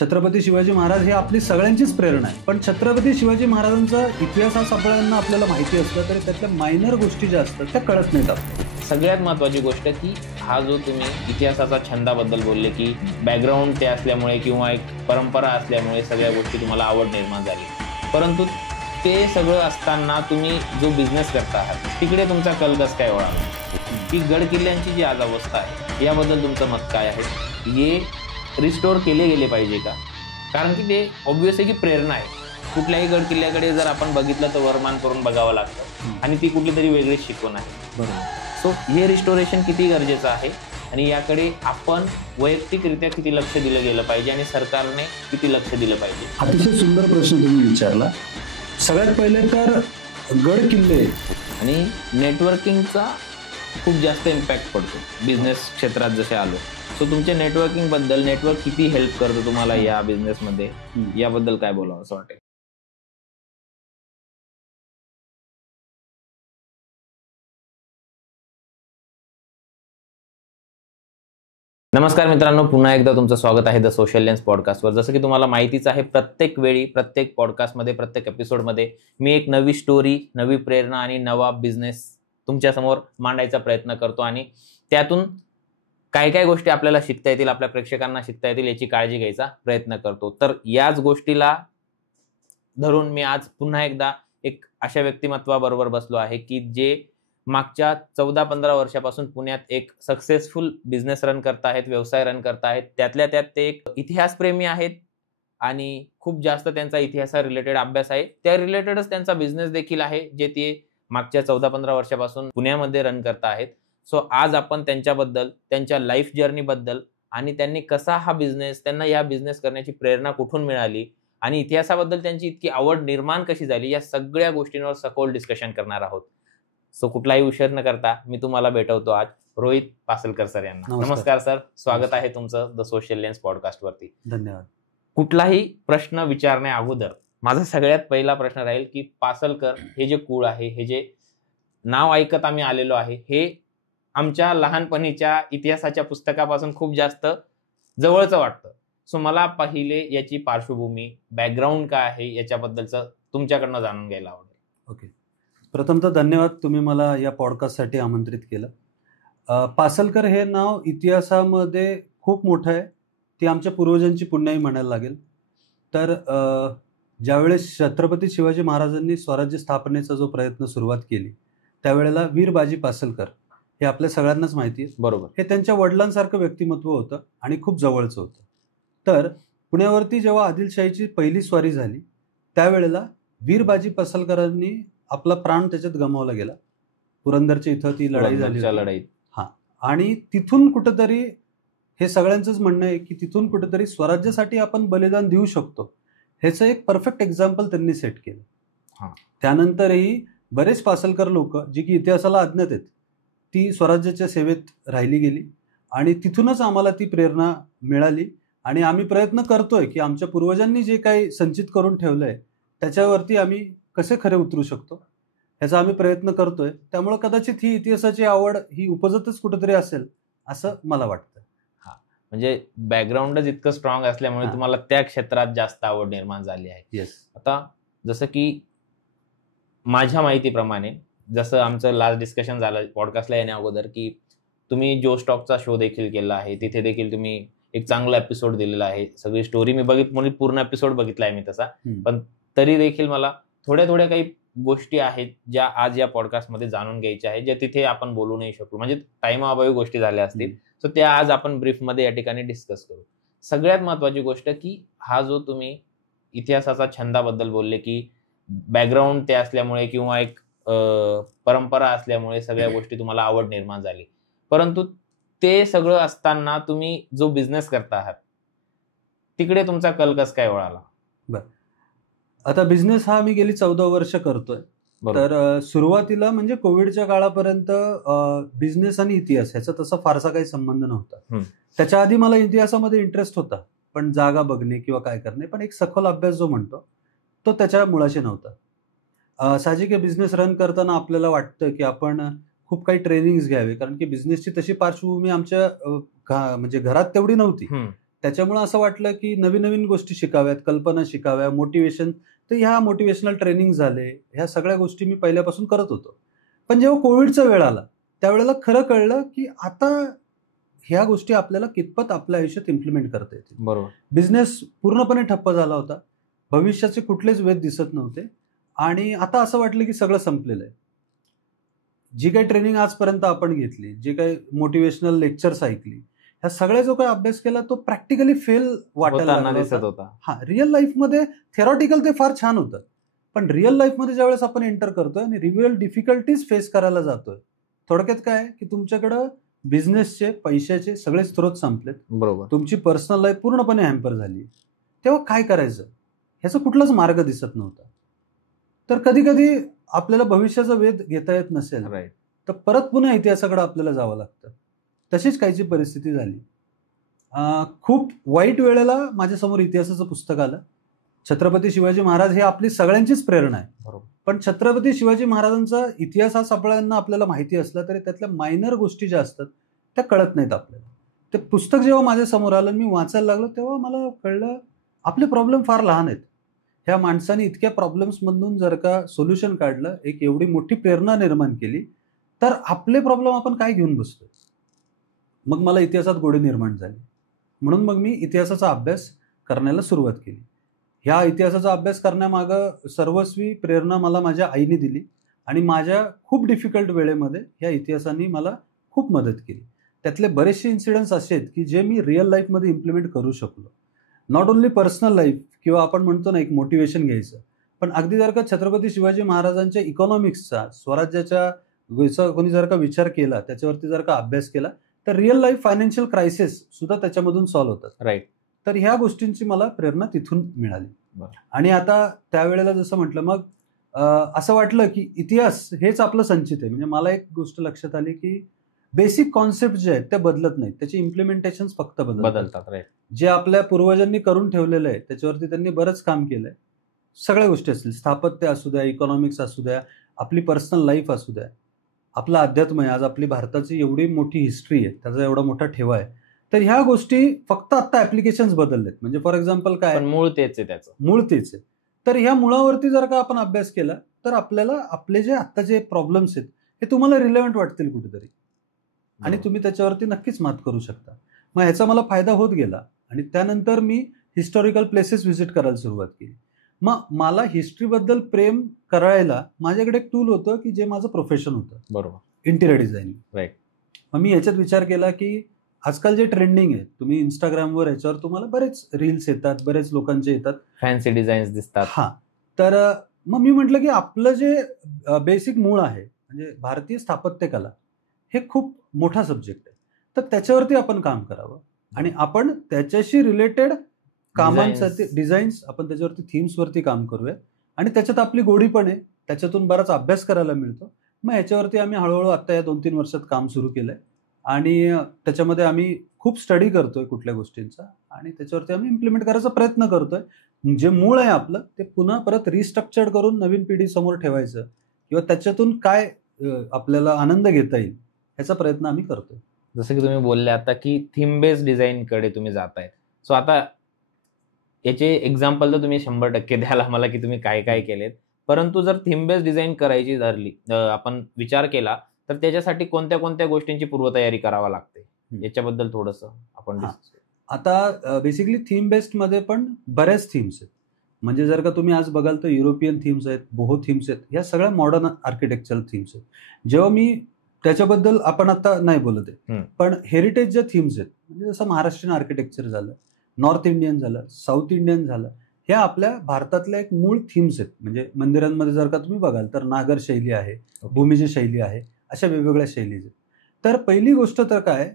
छत्रपती शिवाजी महाराज हे आपली सगळ्यांचीच प्रेरणा आहे. पण छत्रपती शिवाजी महाराजांचा इतिहास हा सगळ्यांना आपल्याला माहिती असलं तरी त्यातल्या मायनर गोष्टी ज्या असतात त्या कळत नाहीत आपल्याला. सगळ्यात महत्त्वाची गोष्ट की हा जो तुम्ही इतिहासाचा छंदाबद्दल बोलले की बॅकग्राऊंड ते असल्यामुळे किंवा एक परंपरा असल्यामुळे सगळ्या गोष्टी तुम्हाला आवड निर्माण झाली, परंतु ते सगळं असताना तुम्ही जो बिझनेस करता आहात तिकडे तुमचा कल कसं काय वळाला? की गड किल्ल्यांची जी आज अवस्था आहे याबद्दल तुमचं मत काय आहे? हे रिस्टोर केले गेले पाहिजे का? कारण की ते ऑब्व्हियस आहे की प्रेरणा आहे. कुठल्याही गड किल्ल्याकडे जर आपण बघितलं तर वरमान करून बघावं लागतं आणि ती कुठली तरी वेगळीच शिकवण आहे. बरोबर. सो हे रिस्टोरेशन किती गरजेचं आहे आणि याकडे आपण वैयक्तिकरित्या किती लक्ष दिलं गेलं पाहिजे आणि सरकारने किती लक्ष दिलं पाहिजे? अतिशय सुंदर प्रश्न तुम्ही विचारला. सगळ्यात पहिले तर गड किल्ले आणि नेटवर्किंगचा खूप जास्त इम्पॅक्ट पडतो बिझनेस क्षेत्रात जसे आलो. सो तुमच्या नेटवर्किंग बद्दल नेटवर्क किती हेल्प करतो तुम्हाला या बिझनेसमध्ये, याबद्दल काय बोलावं असं वाटेल? नमस्कार मित्रांनो, पुन्हा एकदा तुमचं स्वागत आहे द सोशल लेन्स पॉडकास्टवर. जसं की तुम्हाला माहितीच आहे, प्रत्येक वेळी प्रत्येक पॉडकास्टमध्ये प्रत्येक एपिसोडमध्ये मी एक नवी स्टोरी, नवी प्रेरणा आणि नवा बिझनेस तुमच्यासमोर मांडायचा प्रयत्न करतो आणि त्यातून काय काय गोष्टी आपल्याला शिकता येतील, आपल्या प्रेक्षकांना शिकता येतील याची काळजी घ्यायचा प्रयत्न करतो. तर याच गोष्टीला धरून मी आज पुन्हा एकदा एक अशा व्यक्तिमत्वाबरोबर बसलो आहे की जे मागच्या 14-15 वर्षापासून पुण्यात एक सक्सेसफुल बिझनेस रन करतायत, व्यवसाय रन करतायत. त्यातल्या त्यात ते एक इतिहासप्रेमी आहेत आणि खूप जास्त त्यांचा इतिहासा रिलेटेड अभ्यास आहे. त्या रिलेटेडच त्यांचा बिझनेस देखील आहे जे ते मागच्या 14-15 वर्षापासून पुण्यामध्ये रन करत आहेत. सो आज आपण त्यांच्याबद्दल, त्यांच्या लाईफ जर्नीबद्दल आणि त्यांनी कसा हा बिझनेस, त्यांना या बिझनेस करण्याची प्रेरणा कुठून मिळाली आणि इतिहासाबद्दल त्यांची इतकी आवड निर्माण कशी झाली, या सगळ्या गोष्टींवर सखोल डिस्कशन करणार आहोत. सो कुठलाही उशीर न करता मी तुम्हाला भेटवतो आज रोहित पासलकर सर यांना. नमस्कार सर, स्वागत आहे तुमचं द सोशल लेन्स पॉडकास्ट वरती. धन्यवाद. कुठलाही प्रश्न विचारण्या अगोदर माझा सगळ्यात पहिला प्रश्न राहील की पासलकर हे जे कुळ आहे, हे जे नाव ऐकत आम्ही आलेलो आहे, हे आमच्या लहानपणीच्या इतिहासाच्या पुस्तकापासून खूप जास्त जवळचं वाटतं. सो मला पहिले याची पार्श्वभूमी, बॅकग्राऊंड काय आहे याच्याबद्दलचं तुमच्याकडनं जाणून घ्यायला आवडेल. ओके. प्रथमतः धन्यवाद, तुम्ही मला या पॉडकास्टसाठी आमंत्रित केलं. पासलकर हे नाव इतिहासामध्ये खूप मोठं आहे. ती आमच्या पूर्वजांची पुण्याई म्हणायला लागेल. तर ज्यावेळेस छत्रपती शिवाजी महाराजांनी स्वराज्य स्थापनेचा जो प्रयत्न सुरुवात केली त्यावेळेला वीर बाजी पासलकर हे आपल्या सगळ्यांनाच माहिती आहे. बरोबर. हे त्यांच्या वडिलांसारखं व्यक्तिमत्व होतं आणि खूप जवळचं होतं. तर पुण्यावरती जेव्हा आदिलशाहीची पहिली स्वारी झाली त्यावेळेला वीर बाजी पासलकरांनी आपला प्राण त्याच्यात गमावला गेला. पुरंदरच्या इथं ती लढाई झाली. हा, आणि तिथून कुठंतरी हे सगळ्यांचंच म्हणणं आहे की तिथून कुठेतरी स्वराज्यासाठी आपण बलिदान देऊ शकतो, ह्याचं एक परफेक्ट एक्झाम्पल त्यांनी सेट केलं. त्यानंतरही बरेच पासलकर लोक जी की इतिहासाला अज्ञात आहेत ती स्वराज्याच्या सेवेत राहिली गेली आणि तिथूनच आम्हाला ती प्रेरणा मिळाली आणि आम्ही प्रयत्न करतोय की आमच्या पूर्वजांनी जे काही संचित करून ठेवलंय त्याच्यावरती आम्ही कसे खरे उतरू शकतो ह्याचा आम्ही प्रयत्न करतोय. त्यामुळे कदाचित ही इतिहासाची आवड ही उपजतच कुठेतरी असेल असं मला वाटतं. म्हणजे बॅकग्राऊंडच इतकं स्ट्रॉंग असल्यामुळे तुम्हाला त्या क्षेत्रात जास्त आवड निर्माण झाली आहे. येस. आता जसं की माझ्या माहितीप्रमाणे, जसं आमचं लास्ट डिस्कशन झालं पॉडकास्टला येण्या अगोदर, की तुम्ही जो स्टॉकचा शो देखील केला आहे, तिथे देखील तुम्ही एक चांगला एपिसोड दिलेला आहे. सगळी स्टोरी मी म्हणजे पूर्ण एपिसोड बघितलाय मी तसा, पण तरी देखील मला थोड्या काही गोष्टी आहेत ज्या आज या पॉडकास्टमध्ये जाणून घ्यायच्या आहेत, ज्या तिथे आपण बोलू नाही शकलो, म्हणजे टाइमाअभावी गोष्टी झाल्या असतील. सो त्या आज आपण ब्रीफमध्ये या ठिकाणी डिस्कस करू. सगळ्यात महत्वाची गोष्ट की हा जो तुम्ही इतिहासाचा छंदाबद्दल बोलले की बॅकग्राऊंड ते असल्यामुळे किंवा एक परंपरा असल्यामुळे सगळ्या गोष्टी तुम्हाला आवड निर्माण झाली, परंतु ते सगळं असताना तुम्ही जो बिझनेस करता आहात तिकडे तुमचा कल कसं काय वळाला? बरं, आता बिझनेस हा मी गेली 14 वर्ष करतोय. तर सुरुवातीला म्हणजे कोविडच्या काळापर्यंत बिझनेस आणि इतिहास ह्याचा तसा फारसा काही संबंध नव्हता. त्याच्या आधी मला इतिहासामध्ये इंटरेस्ट होता, पण जागा बघणे किंवा काय करणे, पण एक सखोल अभ्यास जो म्हणतो तो त्याच्या मुळाशी नव्हता. साहजिक बिझनेस रन करताना आपल्याला वाटतं की आपण खूप काही ट्रेनिंग्स घ्यावे, कारण की बिझनेसची तशी पार्श्वभूमी आमच्या म्हणजे घरात तेवढी नव्हती. त्याच्यामुळे असं वाटलं की नवीन नवीन गोष्टी शिकाव्यात, कल्पना शिकाव्या, मोटिवेशन. तर ह्या मोटिवेशनल ट्रेनिंग झाले, ह्या सगळ्या गोष्टी मी पहिल्यापासून करत होतो. पण जेव्हा कोविडचा वेळ आला त्यावेळेला खरं कळलं की आता ह्या गोष्टी आपल्याला कितपत आपल्या आयुष्यात इम्प्लिमेंट करता येतील. बरोबर. बिझनेस पूर्णपणे ठप्प झाला होता, भविष्याचे कुठलेच वेध दिसत नव्हते आणि आता असं वाटलं की सगळं संपलेलं आहे. जी काही ट्रेनिंग आजपर्यंत आपण घेतली, जे काही मोटिवेशनल लेक्चर्स ऐकली, ह्या सगळ्या जो काही अभ्यास केला तो प्रॅक्टिकली फेल वाटायला होताना लागला दिसत होता. होता. हा, रिअल लाईफमध्ये थेरॉटिकल ते फार छान होतं, पण रिअल लाईफमध्ये ज्यावेळेस आपण एंटर करतोय आणि रिअल डिफिकल्टीज फेस करायला जातोय, थोडक्यात काय की तुमच्याकडं बिझनेसचे, पैशाचे सगळे स्रोत संपलेत, बरोबर. तुमची पर्सनल लाईफ पूर्णपणे हॅम्पर झाली, तेव्हा काय करायचं ह्याचा कुठलाच मार्ग दिसत नव्हता. तर कधी कधी आपल्याला भविष्याचा वेध घेता येत नसेल राईट. तर परत पुन्हा इतिहासाकडे आपल्याला जावं लागतं. तशीच काहीची परिस्थिती झाली. खूप वाईट वेळेला माझ्यासमोर इतिहासाचं पुस्तक आलं. छत्रपती शिवाजी महाराज हे आपली सगळ्यांचीच प्रेरणा आहे. बरोबर. पण छत्रपती शिवाजी महाराजांचा इतिहास हा सगळ्यांना आपल्याला माहिती असला तरी त्यातल्या मायनर गोष्टी ज्या असतात त्या कळत नाहीत आपल्याला. ते पुस्तक जेव्हा माझ्या समोर आलं, मी वाचायला लागलो, तेव्हा मला कळलं आपले प्रॉब्लेम फार लहान आहेत. ह्या माणसाने इतक्या प्रॉब्लेम्समधून जर का सोल्युशन काढलं, एक एवढी मोठी प्रेरणा निर्माण केली, तर आपले प्रॉब्लेम आपण काय घेऊन बसतोय. मग मला इतिहासात गोडी निर्माण झाली. म्हणून मग मी इतिहासाचा अभ्यास करण्याला सुरुवात केली. ह्या इतिहासाचा अभ्यास करण्यामागं सर्वस्वी प्रेरणा मला माझ्या आईने दिली आणि माझ्या खूप डिफिकल्ट वेळेमध्ये ह्या इतिहासाने मला खूप मदत केली. त्यातले बरेचसे इन्सिडेंट्स असे आहेत की जे मी रिअल लाईफमध्ये इम्प्लिमेंट करू शकलो. नॉट ओन्ली पर्सनल लाईफ किंवा आपण म्हणतो ना एक मोटिवेशन घ्यायचं, पण अगदी जर का छत्रपती शिवाजी महाराजांच्या इकॉनॉमिक्सचा, स्वराज्याच्या कोणी जर का विचार केला, त्याच्यावरती जर का अभ्यास केला, तर रिअल लाईफ फायनान्शियल क्रायसिस सुद्धा त्याच्यामधून सॉल्व्ह होतात. राईट. तर ह्या गोष्टींची मला प्रेरणा तिथून मिळाली. बरं. आणि आता त्यावेळेला जसं म्हटलं, मग असं वाटलं की इतिहास हेच आपलं संचित आहे. म्हणजे मला एक गोष्ट लक्षात आली की बेसिक कॉन्सेप्ट जे आहेत त्या बदलत नाहीत, त्याचे इम्प्लिमेंटेशन फक्त बदलतात. राईट. जे आपल्या पूर्वजांनी करून ठेवलेलं आहे त्याच्यावरती त्यांनी बरंच काम केलंय. सगळ्या गोष्टी असतील, स्थापत्य असू द्या, इकॉनॉमिक्स असू द्या, आपली पर्सनल लाईफ असू द्या, आपलं अध्यात्म आहे. आज आपली भारताची एवढी मोठी हिस्ट्री आहे, त्याचा एवढा मोठा ठेवा आहे. तर ह्या गोष्टी फक्त आता ऍप्लिकेशन्स बदललेत. म्हणजे फॉर एक्झाम्पल काय, पण मूळ तेच आहे त्याचं. मूळ तेच आहे. तर ह्या मुळावरती जर का आपण अभ्यास केला तर आपल्याला आपले जे आता जे प्रॉब्लेम्स आहेत हे तुम्हाला रिलेव्हंट वाटतील कुठेतरी आणि तुम्ही त्याच्यावरती नक्कीच मात करू शकता. मग ह्याचा मला फायदा होत गेला आणि त्यानंतर मी हिस्टॉरिकल प्लेसेस व्हिजिट करायला सुरुवात केली. मग मला हिस्ट्रीबद्दल प्रेम करायला माझ्याकडे एक टूल होतं की जे माझं प्रोफेशन होतं. बरोबर. Interior designing. राईट. मग मी याच्यात विचार केला की आजकाल जे ट्रेंडिंग आहे, तुम्ही इंस्टाग्रामवर याच्यावर तुम्हाला बरेच रील्स येतात, बरेच लोकांचे येतात, फॅन्सी डिझाईन्स दिसतात. हा. तर मग मी म्हटलं की आपलं जे बेसिक मूळ आहे म्हणजे भारतीय स्थापत्यकला हे खूप मोठा सब्जेक्ट आहे, तर त्याच्यावरती आपण काम करावं आणि आपण त्याच्याशी रिलेटेड कामांसाठी डिझाईन्स आपण त्याच्यावरती थीम्सवरती काम करूया आणि त्याच्यात आपली गोडी पण आहे, त्याच्यातून बराच अभ्यास करायला मिळतो. मग याच्यावरती आम्ही हळूहळू आता या 2-3 वर्षात काम सुरू केलंय आणि त्याच्यामध्ये आम्ही खूप स्टडी करतोय कुठल्या गोष्टींचा आणि त्याच्यावरती आम्ही इम्प्लिमेंट करायचा प्रयत्न करतोय. जे मूळ आहे आपलं ते पुन्हा परत रिस्ट्रक्चर्ड करून नवीन पिढी समोर ठेवायचं किंवा त्याच्यातून काय आपल्याला आनंद घेता येईल ह्याचा प्रयत्न आम्ही करतोय. जसं की तुम्ही बोलले आता की थीम बेस्ड डिझाईन कडे तुम्ही जाताय. सो आता याचे एक्झाम्पल तर तुम्ही 100% द्याल आम्हाला की तुम्ही काय काय केलेत, परंतु जर थीम बेस्ड डिझाईन करायची धरली, आपण विचार केला तर त्याच्यासाठी कोणत्या कोणत्या गोष्टींची पूर्वतयारी करावी लागते याच्याबद्दल थोडंसं आपण. आता बेसिकली थीम बेस्ड मध्ये पण बऱ्याच थीम्स आहेत. म्हणजे जर का तुम्ही आज बघाल तर युरोपियन थीम्स आहेत, बोहो थीम्स आहेत, ह्या सगळ्या मॉडर्न आर्किटेक्चरल थीम्स आहेत. जेव्हा मी त्याच्याबद्दल आपण आता नाही बोलत आहे, पण हेरिटेज ज्या थीम्स आहेत म्हणजे जसं महाराष्ट्रीयन आर्किटेक्चर झालं, नॉर्थ इंडियन झालं, साऊथ इंडियन झालं, ह्या आपल्या भारतातल्या एक मूळ थीम्स आहेत. म्हणजे मंदिरांमध्ये जर का तुम्ही बघाल तर नागर शैली आहे, भूमिजी शैली आहे, अशा वेगवेगळ्या शैलीज आहेत. तर पहिली गोष्ट तर काय,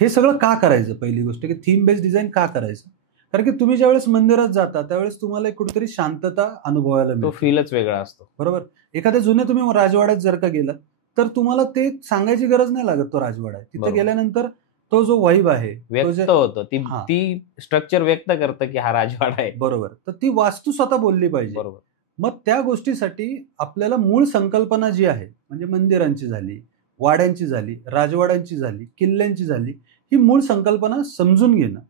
हे सगळं का करायचं, पहिली गोष्ट की थीम बेस्ड डिझाईन का करायचं, कारण की तुम्ही ज्यावेळेस मंदिरात जाता त्यावेळेस तुम्हाला कुठेतरी शांतता अनुभवायला मिळते, तो फीलच वेगळा असतो. बरोबर. एखाद्या जुन्या तुम्ही राजवाड्यात जर का गेलात तर तुम्हाला ते सांगायची गरज नाही लागत तो राजवाडा आहे. तिथे गेल्यानंतर तो जो वाईब आहे व्यक्त होतं, ती स्ट्रक्चर व्यक्त करतं की हा राजवाडा आहे. बरोबर. तर ती वास्तू स्वतः बोलली पाहिजे. बरोबर. मग त्या गोष्टीसाठी आपल्याला मूळ संकल्पना जी आहे म्हणजे मंदिरांची झाली, वाड्यांची झाली, राजवाड्यांची झाली, किल्ल्यांची झाली, ही मूळ संकल्पना समजून घेणं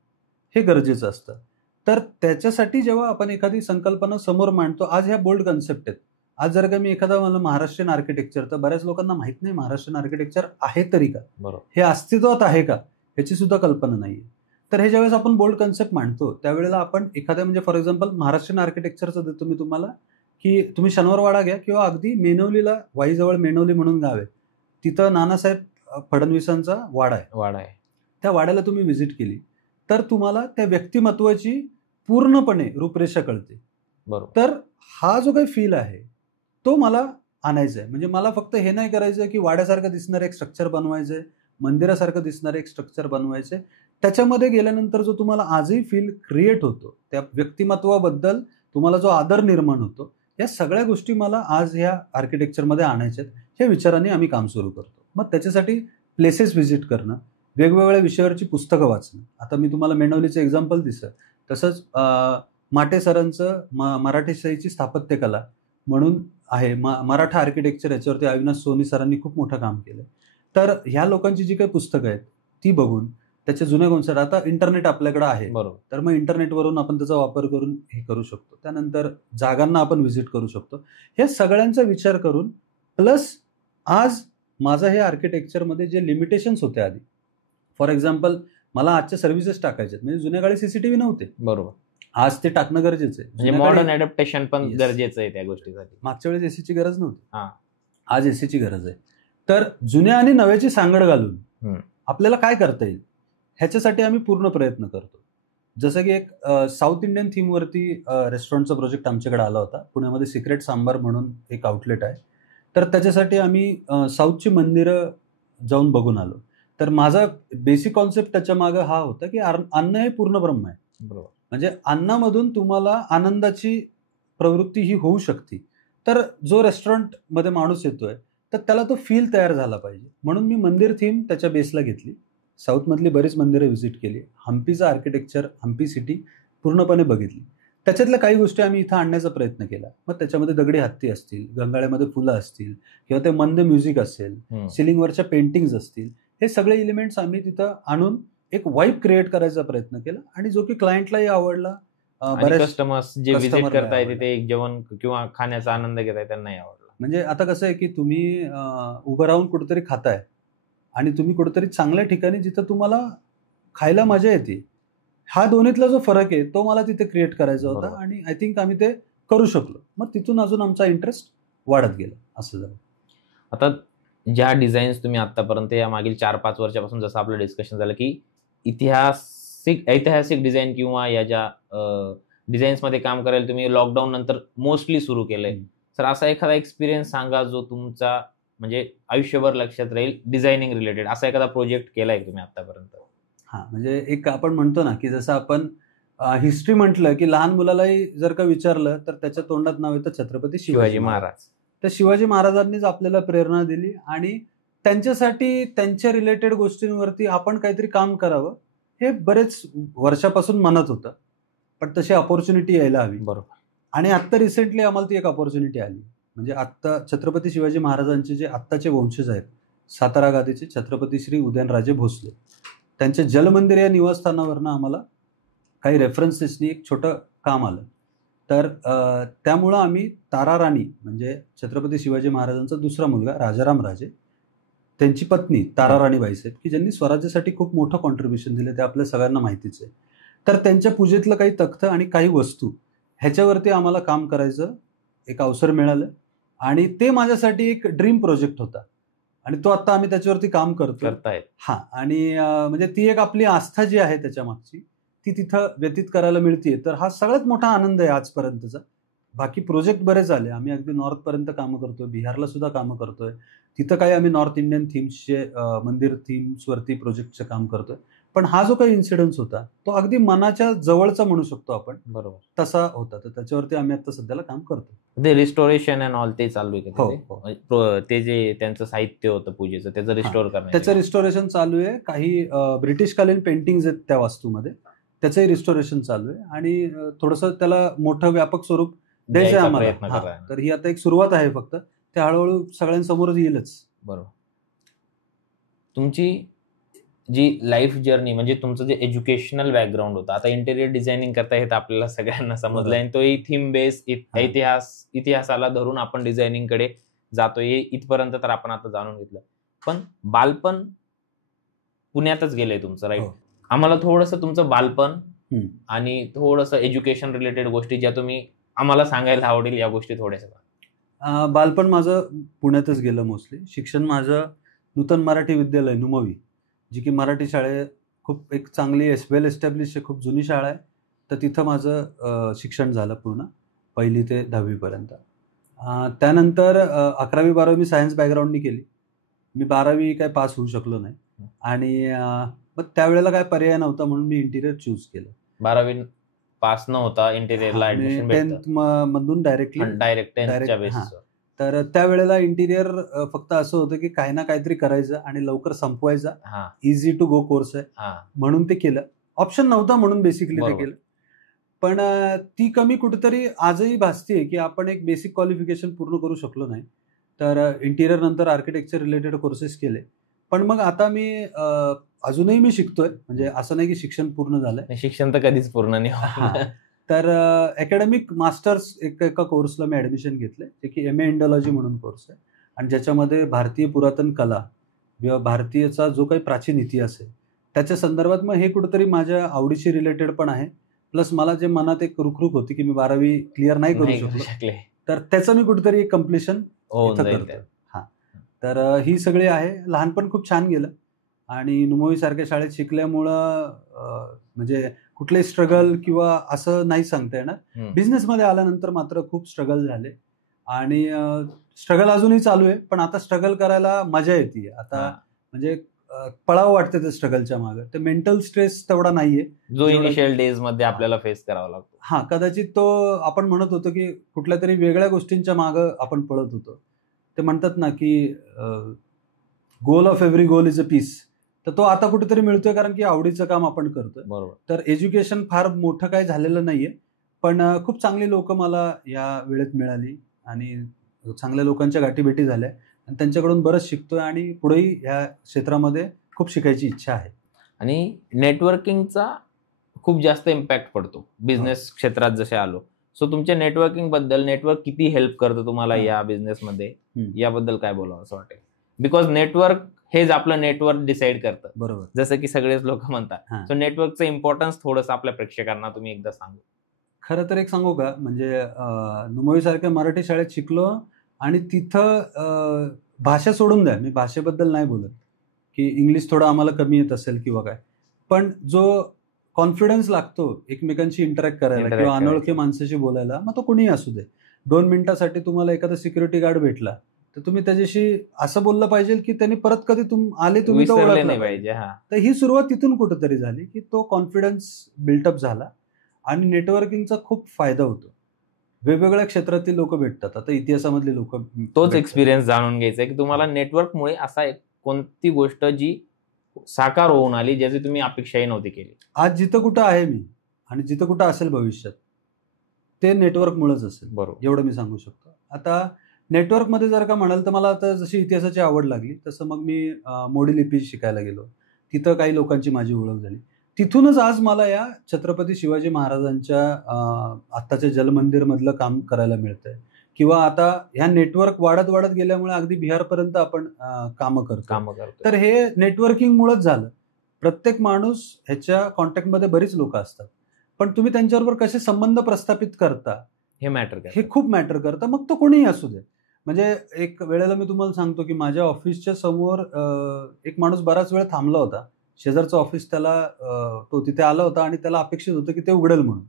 हे गरजेचं असतं. तर त्याच्यासाठी जेव्हा आपण एखादी संकल्पना समोर मांडतो, आज ह्या बोल्ड कन्सेप्ट आहेत. आज जर का मी एखादा मला महाराष्ट्रीयन आर्किटेक्चर, तर बऱ्याच लोकांना माहित नाही महाराष्ट्रीयन आर्किटेक्चर आहे तरी का, बरोबर. हे अस्तित्वात आहे का, ह्याची सुद्धा कल्पना नाहीये. तर हे ज्यावेळेस आपण बोल्ड कन्सेप्ट मांडतो त्यावेळेला आपण एखाद्या म्हणजे फॉर एक्झाम्पल महाराष्ट्रीयन आर्किटेक्चरचं देतो मी तुम्हाला, की तुम्ही शनिवारवाडा घ्या किंवा अगदी मेनवलीला, वाईजवळ मेनवली म्हणून गाव आहे, तिथं नानासाहेब फडणवीसांचा वाडा आहे. त्या वाड्याला तुम्ही व्हिजिट केली तर तुम्हाला त्या व्यक्तिमत्वाची पूर्णपणे रूपरेषा कळते. बरोबर. तर हा जो काही फील आहे तो मला आणायचा आहे. म्हणजे मला फक्त हे नाही करायचं की वाड्यासारखं दिसणारं एक स्ट्रक्चर बनवायचंय, मंदिरासारखं दिसणारं एक स्ट्रक्चर बनवायचंय. त्याच्यामध्ये गेल्यानंतर जो तुम्हाला आजही फील क्रिएट होतो, त्या व्यक्तिमत्वाबद्दल तुम्हाला जो आदर निर्माण होतो, या सगळ्या गोष्टी मला आज ह्या आर्किटेक्चरमध्ये आणायच्या आहेत. ह्या विचाराने आम्ही काम सुरू करतो. मग त्याच्यासाठी प्लेसेस व्हिजिट करणं, वेगवेगळ्या विषयावरची पुस्तकं वाचणं. आता मी तुम्हाला मेणवलीचं एक्झाम्पल दिसतं, तसंच माटे सरांचं मराठी शाहीची स्थापत्यकला म्हणून आहे, मराठा आर्किटेक्चर, याच्यावरती अविनाश सोनी सरांनी खूप मोठं काम केलं. तर ह्या लोकांची जी काही पुस्तकं आहेत ती बघून त्याच्या जुन्या कॉन्सेप्ट, आता इंटरनेट आपल्याकडे आहे, बरोबर, तर मग इंटरनेटवरून आपण त्याचा वापर करून हे करू शकतो. त्यानंतर जागांना आपण व्हिजिट करू शकतो. हे सगळ्यांचा विचार करून, प्लस आज माझं हे आर्किटेक्चरमध्ये जे लिमिटेशन्स होते आधी, फॉर एक्झाम्पल मला आजच्या सर्व्हिसेस टाकायचे, म्हणजे जुन्या काळी सीसीटीव्ही नव्हते, बरोबर, आज ते टाकणं गरजेचं आहे. म्हणजे मॉडर्न अडॅप्टेशन पण गरजेचं आहे त्या गोष्टीसाठी. मागच्या वेळेस एसीची गरज नव्हती, हा, आज एसीची गरज आहे. तर जुन्या आणि नव्याची सांगड घालून आपल्याला काय करता येईल ह्याच्यासाठी आम्ही पूर्ण प्रयत्न करतो. जसं की एक साऊथ इंडियन थीमवरती रेस्टॉरंटचा प्रोजेक्ट आमच्याकडे आला होता पुण्यामध्ये, सिक्रेट सांबार म्हणून एक आउटलेट आहे. तर त्याच्यासाठी आम्ही साऊथची मंदिरं जाऊन बघून आलो. तर माझा बेसिक कॉन्सेप्ट त्याच्या मागे हा होता की अन्न हे पूर्ण ब्रह्म आहे. बरोबर. म्हणजे अन्नामधून तुम्हाला आनंदाची प्रवृत्ती ही होऊ शकते. तर जो रेस्टॉरंटमध्ये माणूस येतोय तर त्याला तो फील तयार झाला पाहिजे, म्हणून मी मंदिर थीम त्याच्या बेसला घेतली. साऊथमधली बरीच मंदिरं व्हिजिट केली. हम्पीचं आर्किटेक्चर, हम्पी सिटी पूर्णपणे बघितली. त्याच्यातल्या काही गोष्टी आम्ही इथं आणण्याचा प्रयत्न केला. मग त्याच्यामध्ये दगडी हत्ती असतील, गंगाळ्यामध्ये फुलं असतील, किंवा ते मंद म्युझिक असेल, सिलिंगवरच्या पेंटिंग्स असतील, हे सगळे एलिमेंट्स आम्ही तिथं आणून एक वाईब क्रिएट करायचा प्रयत्न केला, आणि जो की क्लायंटलाही आवडला. बरेच कस्टमर्स जे व्हिजिट करताय तिथे जेवण किंवा खाण्याचा आनंद घेताय त्यांनाही आवडला. म्हणजे आता कसं आहे की तुम्ही उभं राहून कुठेतरी खाताय आणि तुम्ही कुठेतरी चांगल्या ठिकाणी जिथं तुम्हाला खायला मजा येते, हा दोन्हीतला जो फरक आहे तो मला तिथे क्रिएट करायचा होता. आणि आय थिंक आम्ही ते करू शकलो. मग तिथून अजून आमचा इंटरेस्ट वाढत गेला. असं झालं. आता ज्या डिझाईन्स तुम्ही आतापर्यंत या मागील 4-5 वर्षापासून, जसं आपलं डिस्कशन झालं की ऐतिहासिक डिझाईन किंवा या ज्या डिझाईन्स मध्ये काम करायला तुम्ही लॉकडाऊन नंतर मोस्टली सुरू केलंय, तर असा एखादा एक्सपिरियन्स सांगा जो तुमचा म्हणजे आयुष्यभर लक्षात राहील, डिझायनिंग रिलेटेड असा एखादा प्रोजेक्ट केलाय तुम्ही आतापर्यंत? हा, म्हणजे एक आपण म्हणतो ना की जसं आपण हिस्ट्री म्हटलं की लहान मुलालाही जर का विचारलं तर त्याच्या तोंडात नाव येतं छत्रपती शिवाजी महाराज. तर शिवाजी महाराजांनीच आपल्याला प्रेरणा दिली, आणि त्यांच्यासाठी त्यांच्या रिलेटेड गोष्टींवरती आपण काहीतरी काम करावं हे बरेच वर्षापासून म्हणत होतं, पण तशी अपॉर्च्युनिटी यायला हवी. बरोबर. आणि आत्ता रिसेंटली आम्हाला ती एक अपॉर्च्युनिटी आली. म्हणजे आत्ता छत्रपती शिवाजी महाराजांचे जे आत्ताचे वंशज आहेत, सातारा गादीचे छत्रपती श्री उदयनराजे भोसले, त्यांच्या जलमंदिर या निवासस्थानावरनं आम्हाला काही रेफरन्सेसनी एक छोटं काम आलं. तर त्यामुळं आम्ही ताराराणी, म्हणजे छत्रपती शिवाजी महाराजांचा दुसरा मुलगा राजाराम राजे, त्यांची पत्नी ताराराणी बाईसाहेब, की ज्यांनी स्वराज्यासाठी खूप मोठं कॉन्ट्रीब्युशन दिलं, ते आपल्या सगळ्यांना माहितीच आहे. तर त्यांच्या पूजेतलं काही तख्त आणि काही वस्तू ह्याच्यावरती आम्हाला काम करायचं एक अवसर मिळालं, आणि ते माझ्यासाठी एक ड्रीम प्रोजेक्ट होता, आणि तो आता आम्ही त्याच्यावरती काम करताय. हा, आणि म्हणजे ती एक आपली आस्था जी आहे त्याच्या मागची, ती तिथं व्यतीत करायला मिळते. तर हा सगळ्यात मोठा आनंद आहे आजपर्यंतचा. बाकी प्रोजेक्ट बरेच झाले, आम्ही अगदी नॉर्थपर्यंत कामं करतोय, बिहारला सुद्धा कामं करतोय. तिथं काही आम्ही नॉर्थ इंडियन थीम्सचे मंदिर थीम्सवरती प्रोजेक्टचं काम करतोय. पण हा जो काही इन्सिडन्स होता तो अगदी मनाच्या जवळचा म्हणू शकतो आपण, बरोबर, तसा होता. तर त्याच्यावरती आम्ही आता सध्याला काम करतो. ते रिस्टोरेशन अँड ऑल ते चालू आहे हो. ते जे त्यांचं साहित्य होतं पूजेचं त्याचं रिस्टोर करणं, त्याचं रिस्टोरेशन चालू आहे. काही ब्रिटिशकालीन पेंटिंग्स आहेत त्या वास्तूमध्ये, त्याचंही रिस्टोरेशन चालू आहे, आणि थोडंसं त्याला मोठं व्यापक स्वरूप द्यायचं आहे आम्हाला. तर ही आता एक सुरुवात आहे फक्त, ते हळूहळू सगळ्यांसमोर येईलच. बरोबर. तुमची जी लाईफ जर्नी म्हणजे तुमचं जे एज्युकेशनल बॅकग्राऊंड होतं, आता इंटेरियर डिझायनिंग करता हे तर आपल्याला सगळ्यांना समजलं आणि तोही थीम बेस इतिहासाला धरून आपण डिझायनिंगकडे जातोय इथपर्यंत तर आपण आता जाणून घेतलं. पण बालपण पुण्यातच गेलंय तुमचं, राईट? आम्हाला थोडंसं तुमचं बालपण आणि थोडंसं एज्युकेशन रिलेटेड गोष्टी ज्या तुम्ही आम्हाला सांगायला आवडेल या गोष्टी थोड्याशा. बालपण माझं पुण्यातच गेलं मोस्टली. शिक्षण माझं नूतन मराठी विद्यालय नुमवी, जी की मराठी शाळेत खूप एक चांगली वेल एस्टॅब्लिश खूप जुनी शाळा आहे, तर तिथं माझं शिक्षण झालं पूर्ण 1ली ते 10वीपर्यंत. त्यानंतर 11वी-12वी मी सायन्स बॅकग्राऊंडनी केली. मी 12वी काय पास होऊ शकलो नाही आणि मग त्यावेळेला काय पर्याय नव्हता म्हणून मी इंटिरियर चूज केलं. 12वी पास न होता इंटिरियरला ऍडमिशन भेटतं 10th मधून डायरेक्ट डायरेक्ट. तर त्यावेळेला इंटिरियर फक्त असं होतं की काही ना काहीतरी करायचं आणि लवकर संपवायचा, इझी टू गो कोर्स आहे म्हणून ते केलं. ऑप्शन नव्हता म्हणून बेसिकली ते केलं. पण ती कमी कुठेतरी आजही भासतीये की आपण एक बेसिक क्वालिफिकेशन पूर्ण करू शकलो नाही. तर इंटिरियर नंतर आर्किटेक्चर रिलेटेड कोर्सेस केले. पण मग आता मी अजूनही मी शिकतोय, म्हणजे असं नाही की शिक्षण पूर्ण झालंय. शिक्षण तर कधीच पूर्ण नाही. तर अकॅडमिक मास्टर्स एका कोर्सला मी ऍडमिशन घेतलंय, जे की MA इंडॉलॉजी म्हणून कोर्स आहे आणि ज्याच्यामध्ये भारतीय पुरातन कला किंवा भारतीयचा जो काही प्राचीन इतिहास आहे त्याच्या संदर्भात मग हे कुठेतरी माझ्या आवडीशी रिलेटेड पण आहे. प्लस मला जे मनात एक रुखरुख होती की मी 12वी क्लिअर नाही करू शकलो, तर त्याचं मी कुठेतरी एक कम्प्लिशन करतोय. तर ही सगळी आहे. लहानपण खूप छान गेलं आणि नुमवी सारख्या शाळेत शिकल्यामुळं म्हणजे कुठले स्ट्रगल किंवा असं नाही सांगता येणार. बिझनेसमध्ये आल्यानंतर मात्र खूप स्ट्रगल झाले आणि स्ट्रगल अजूनही चालू आहे, पण आता स्ट्रगल करायला मजा येते. आता म्हणजे पळावं वाटतं त्या स्ट्रगलच्या मागे. ते मेंटल स्ट्रेस तेवढा नाहीये जो इनिशियल डेज मध्ये आपल्याला फेस करावा लागतो. कदाचित तो आपण म्हणत होतो की कुठल्या तरी वेगळ्या गोष्टींच्या मागे आपण पळत होतो. ते म्हणतात ना की goal of every goal is a peace. तर तो आता कुठेतरी मिळतोय कारण की आवडीचं काम आपण करतोय. बरोबर. तर एज्युकेशन फार मोठं काही झालेलं नाहीये, पण खूप चांगली लोक मला या वेळेत मिळाली आणि चांगल्या लोकांच्या गाठीभेटी झाल्या आणि त्यांच्याकडून बरंच शिकतोय आणि पुढेही ह्या क्षेत्रामध्ये खूप शिकायची इच्छा आहे. आणि नेटवर्किंगचा खूप जास्त इम्पॅक्ट पडतो बिझनेस क्षेत्रात जसे आलो. सो तुमच्या नेटवर्किंग बद्दल, नेटवर्क किती हेल्प करतं तुम्हाला या बिझनेसमध्ये, याबद्दल काय बोलावं असं वाटेल? बिकॉज नेटवर्क हेच आपलं नेटवर्क डिसाईड करतं. बरोबर. जसं की सगळेच लोक म्हणतात. सो नेटवर्कचं इम्पॉर्टन्स थोडंसं आपल्या प्रेक्षकांना तुम्ही एकदा सांगू. खरं तर एक सांगू का, म्हणजे नुमवी सारख्या मराठी शाळेत शिकलो आणि तिथं भाषा सोडून द्या, मी भाषेबद्दल नाही बोलत की इंग्लिश थोडं आम्हाला कमी येत असेल किंवा काय, पण जो कॉन्फिडन्स लागतो एकमेकांशी इंटरॅक्ट करायला किंवा अनोळखी माणसाशी बोलायला, मग तो कोणीही असू दे. 2 मिनिटासाठी तुम्हाला एखादा सिक्युरिटी गार्ड भेटला तर तुम्ही त्याच्याशी असं बोललं पाहिजे की त्यांनी परत कधी आले तुम्ही नाही पाहिजे. तर ही सुरुवात तिथून कुठेतरी झाली की तो कॉन्फिडन्स बिल्टअप झाला आणि नेटवर्किंगचा खूप फायदा होतो. वेगवेगळ्या क्षेत्रातील लोक भेटतात. आता इतिहासामधले लोक, तोच एक्सपिरियन्स जाणून घ्यायचा की तुम्हाला नेटवर्कमुळे असा कोणती गोष्ट जी साकार होऊन आली ज्याची तुम्ही अपेक्षाही नव्हती केली. आज जिथं कुठं आहे मी आणि जिथं कुठं असेल भविष्यात ते नेटवर्कमुळेच असेल. बरोबर. एवढं मी सांगू शकतो. आता नेटवर्कमध्ये जर का म्हणाल तर मला आता जशी इतिहासाची आवड लागली तसं मग मी मोडी लिपी शिकायला गेलो. तिथं काही लोकांची माझी ओळख झाली. तिथूनच आज मला या छत्रपती शिवाजी महाराजांच्या आत्ताच्या जलमंदिर मधलं काम करायला मिळतंय किंवा आता ह्या नेटवर्क वाढत वाढत गेल्यामुळे अगदी बिहारपर्यंत आपण कामं करतो. तर हे नेटवर्किंगमुळेच झालं. प्रत्येक माणूस ह्याच्या कॉन्टॅक्टमध्ये बरीच लोक असतात, पण तुम्ही त्यांच्याबरोबर कसे संबंध प्रस्थापित करता हे खूप मॅटर करतं. मग तो कोणीही असू दे. म्हणजे एक वेळेला मी तुम्हाला सांगतो की माझ्या ऑफिसच्या समोर एक माणूस बराच वेळ थांबला होता. शेजारचं ऑफिस त्याला तो तिथे आला होता आणि त्याला अपेक्षित होतं की ते उघडेल म्हणून.